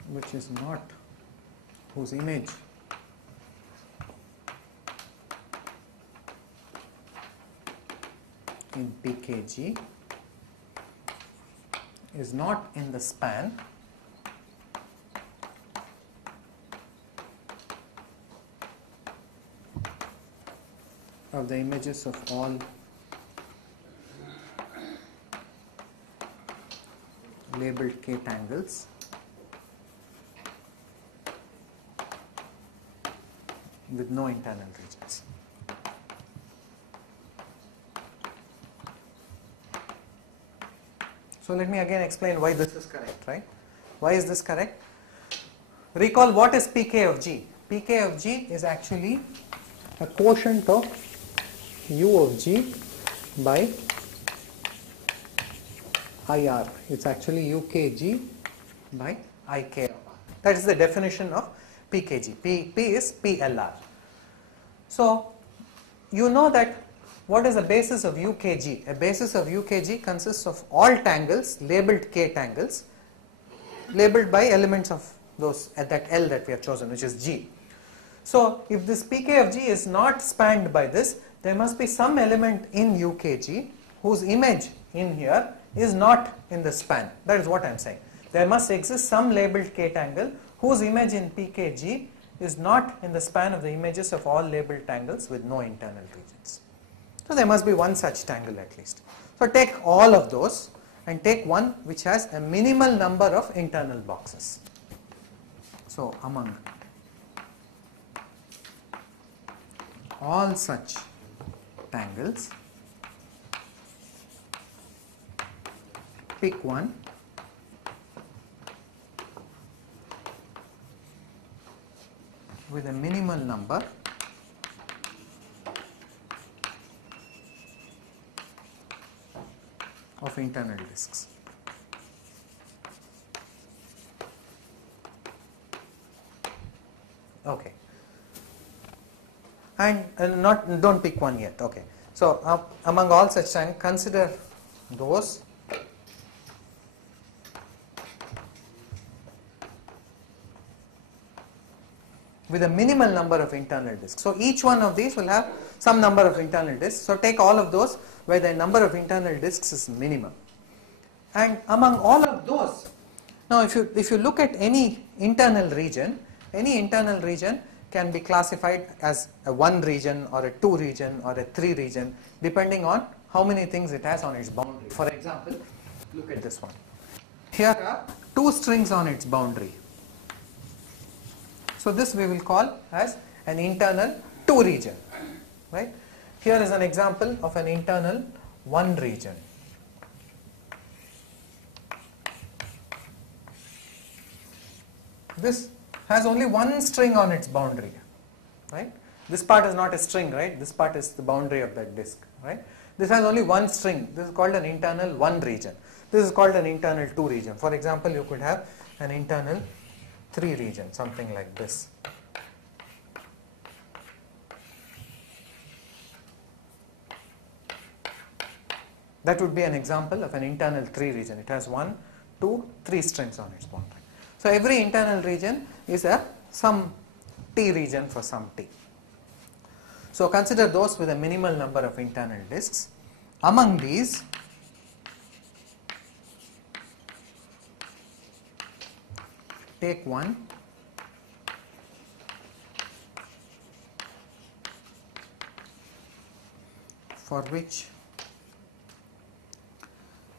which is not, whose image in PKG is not in the span of the images of all labeled K tangles with no internal regions. So let me again explain why this is correct, right? Why is this correct? Recall what is Pk of G. Pk of G is actually a quotient of U of G by IR. It's actually UKG by IK of R. That is the definition of PKG. P is PLR. So you know that what is the basis of UKG? A basis of UKG consists of all tangles labeled K tangles labeled by elements of those at that L that we have chosen, which is G. So if this Pk of G is not spanned by this, there must be some element in UKG whose image in here is not in the span. That is what I am saying. There must exist some labeled K tangle whose image in PKG is not in the span of the images of all labeled tangles with no internal regions. So there must be one such tangle at least. So take all of those and take one which has a minimal number of internal boxes. So among all such tangles. Pick one. With a minimal number of internal disks. Okay. And don't pick one yet. Okay. So among all such tangles, consider those with a minimal number of internal disks. So each one of these will have some number of internal disks. So take all of those where the number of internal disks is minimum. And among all of those, now if you look at any internal region can be classified as a 1 region or a 2 region or a 3 region depending on how many things it has on its boundary. For example, look at this one. Here are 2 strings on its boundary. So this we will call as an internal 2 region, right? Here is an example of an internal 1 region. This has only 1 string on its boundary, right? This part is not a string, right? This part is the boundary of that disk, right? This has only 1 string. This is called an internal 1 region. This is called an internal 2 region. For example, you could have an internal 3 region, something like this. That would be an example of an internal 3 region. It has 1, 2, 3 strings on its boundary. So every internal region is some T region for some T. So consider those with a minimal number of internal disks. Among these, take one for which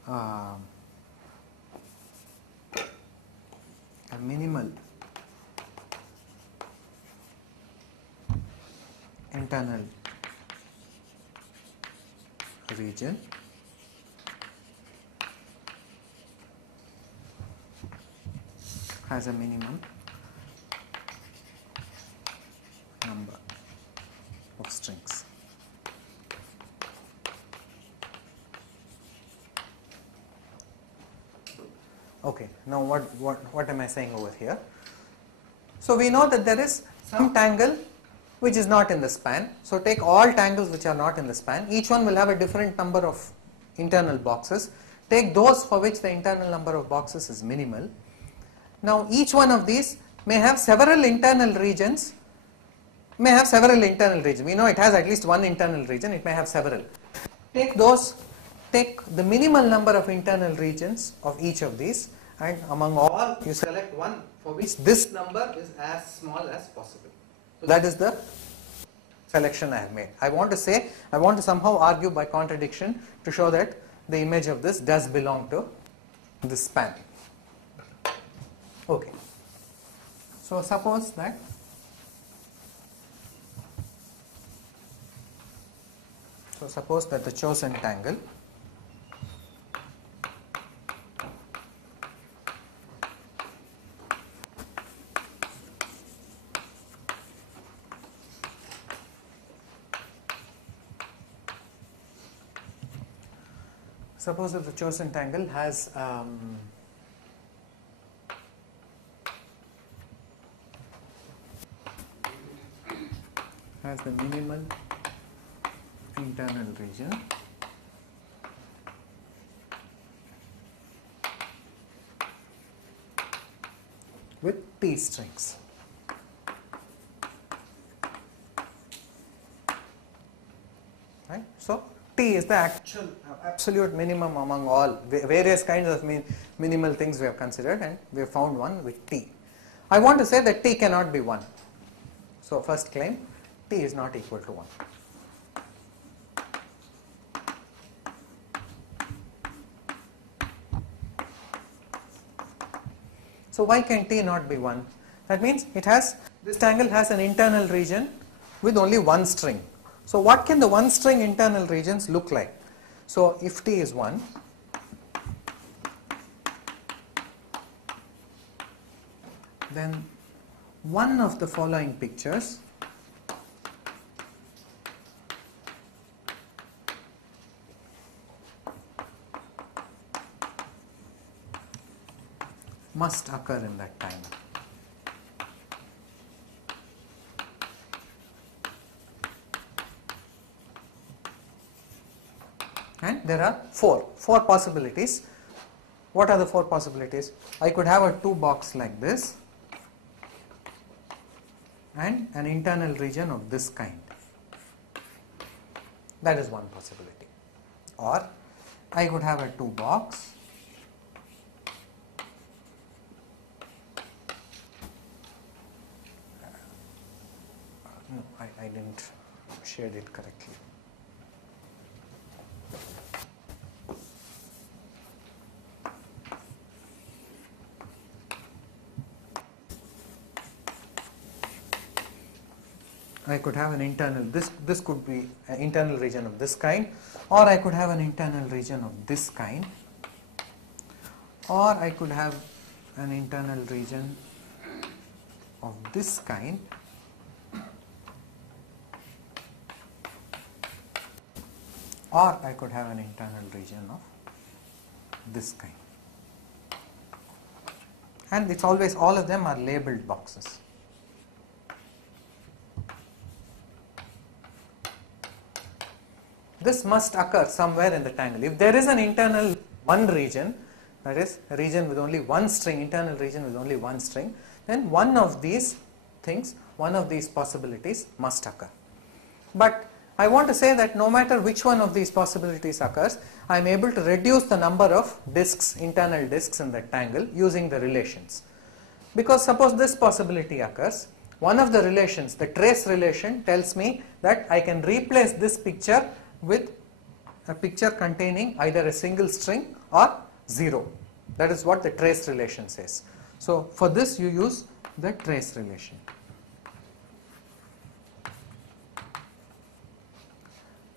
a minimal internal region has a minimum number of strings. Okay, now what am I saying over here? So we know that there is some tangle which is not in the span. So take all tangles which are not in the span. Each one will have a different number of internal boxes. Take those for which the internal number of boxes is minimal. Now each one of these may have several internal regions. We know it has at least one internal region. It may have several. Take the minimal number of internal regions of each of these, and among all you select one for which this number is as small as possible. So that is the selection I have made. I want to somehow argue by contradiction to show that the image of this does belong to this span. Okay. So suppose that the chosen tangle has the minimal internal region with T strings. Right? So T is the absolute minimum among all various kinds of minimal things we have considered, and we have found one with T. I want to say that T cannot be 1. So first claim, T is not equal to 1. So why can T not be 1? That means this tangle has an internal region with only 1 string. So what can the one string internal regions look like? So if T is 1, then one of the following pictures must occur in that time. And there are four possibilities. What are the four possibilities? I could have a 2 box like this and an internal region of this kind. That is one possibility. Or I could have a 2 box no, I didn't shade it correctly. I could have an internal, this could be an internal region of this kind, or I could have an internal region of this kind, or I could have an internal region of this kind, or I could have an internal region of this kind. And it's always, all of them are labeled boxes. This must occur somewhere in the tangle. If there is an internal one region, that is a region with only one string, internal region with only one string, then one of these things, one of these possibilities must occur. But I want to say that no matter which one of these possibilities occurs, I am able to reduce the number of disks, internal disks in the tangle using the relations. Because suppose this possibility occurs, one of the relations, the trace relation, tells me that I can replace this picture with a picture containing either a single string or 0. That is what the trace relation says. So for this you use the trace relation.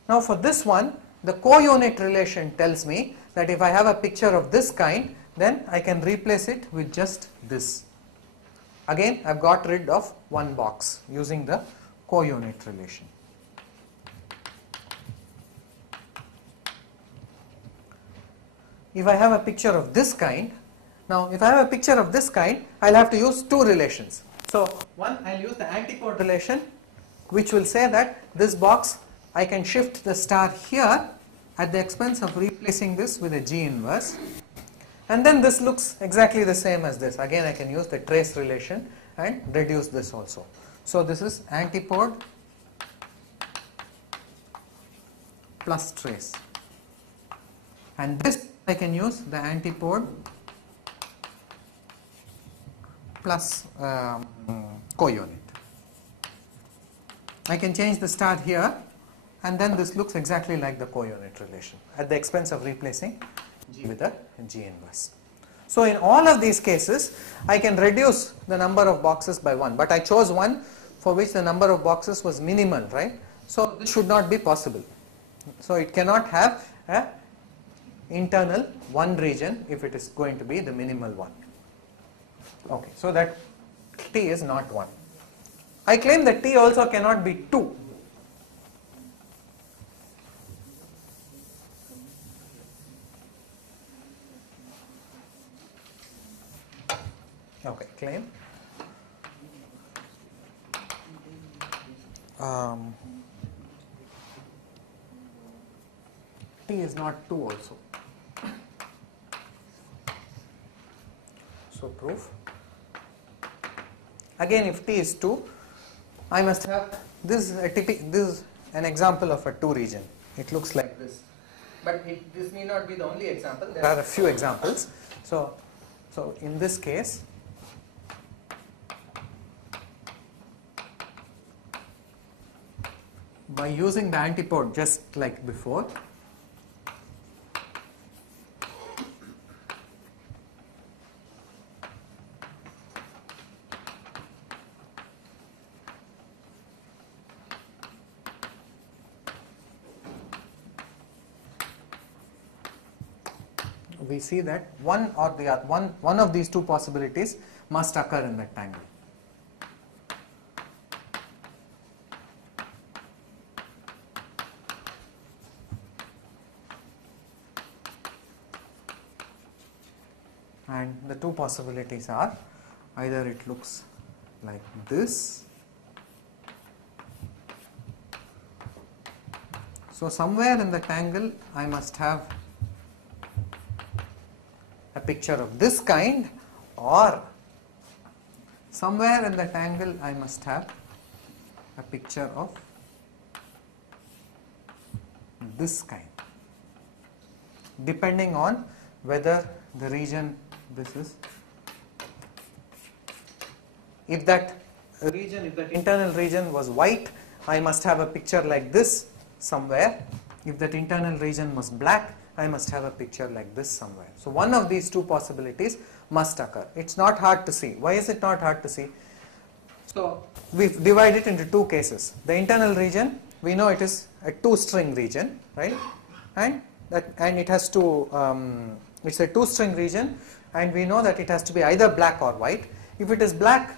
Now for this one, the co-unit relation tells me that if I have a picture of this kind, then I can replace it with just this. Again, I have got rid of one box using the co-unit relation. If I have a picture of this kind, now if I have a picture of this kind, I will have to use two relations. So one, I will use the antipode relation, which will say that this box, I can shift the star here at the expense of replacing this with a G inverse. And then this looks exactly the same as this. Again, I can use the trace relation and reduce this also. So this is antipode plus trace. And this I can use the antipode plus co-unit. I can change the star here, and then this looks exactly like the co-unit relation at the expense of replacing G with a G inverse. So in all of these cases, I can reduce the number of boxes by 1, but I chose one for which the number of boxes was minimal, right? So this should not be possible. So it cannot have a internal one region if it is going to be the minimal one. Okay, so that T is not 1. I claim that T also cannot be 2. Okay, claim. T is not 2 also. So proof. Again, if T is 2, I must have this is an example of a 2 region. It looks like this, but this may not be the only example. There are a few examples. So in this case, by using the antipode just like before, we see that one or the other, one of these two possibilities must occur in that tangle. And the two possibilities are either it looks like this. So somewhere in the tangle I must have a picture of this kind, or somewhere in the tangle I must have a picture of this kind, depending on whether the region, this is, if that region, if that internal region was white, I must have a picture like this somewhere. If that internal region was black, I must have a picture like this somewhere. So one of these two possibilities must occur. It's not hard to see. Why is it not hard to see? So we divide it into two cases. The internal region, we know it is a two-string region, right? And it has to, it's a two-string region, and we know that it has to be either black or white. If it is black,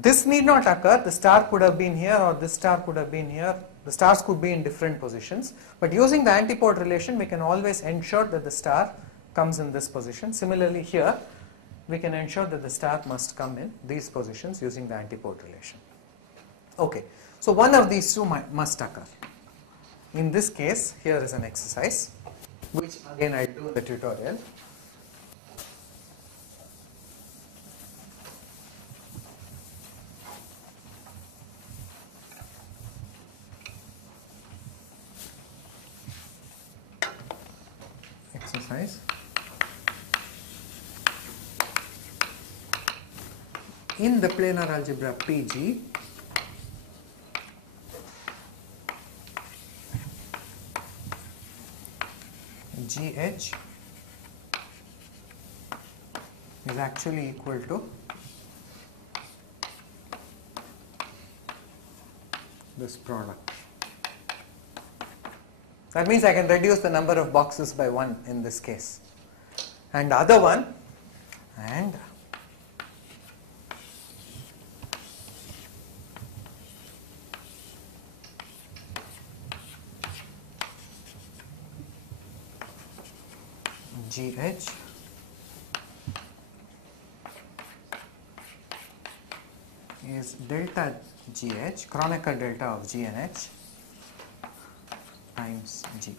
this need not occur. The star could have been here, or this star could have been here. The stars could be in different positions. But using the antipode relation, we can always ensure that the star comes in this position. Similarly here, we can ensure that the star must come in these positions using the antipode relation. Okay, so one of these two must occur. In this case, here is an exercise, which again I do in the tutorial. Exercise. In the planar algebra PG, GH is actually equal to this product. That means I can reduce the number of boxes by 1 in this case. And the other one, and GH is delta GH, Kronecker delta of G and H times G.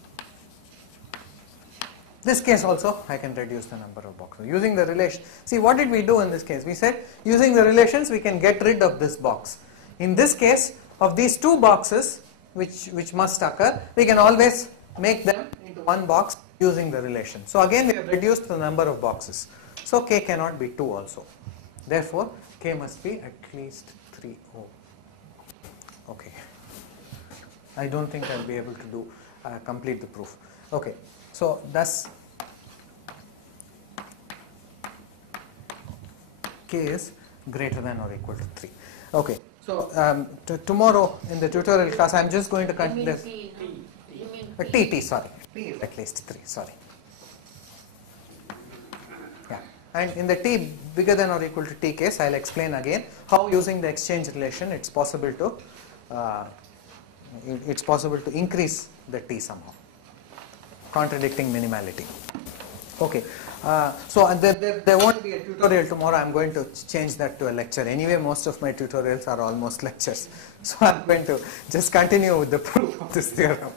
This case also I can reduce the number of boxes using the relation. See, what did we do in this case? We said using the relations we can get rid of this box. In this case, of these two boxes which must occur, we can always make them into one box using the relation. So again we have reduced the number of boxes. So k cannot be 2 also. Therefore k must be at least 3 O. Okay. I don't think I'll be able to do complete the proof. Okay. So thus k is greater than or equal to 3. Okay. So tomorrow in the tutorial class I am just going to continue. T, sorry. T is at least 3, sorry. Yeah. And in the T bigger than or equal to T case, I will explain again how using the exchange relation it's possible to increase the T somehow, contradicting minimality. Okay. So there won't be a tutorial tomorrow. I am going to change that to a lecture. Anyway, most of my tutorials are almost lectures. So I am going to just continue with the proof of this theorem.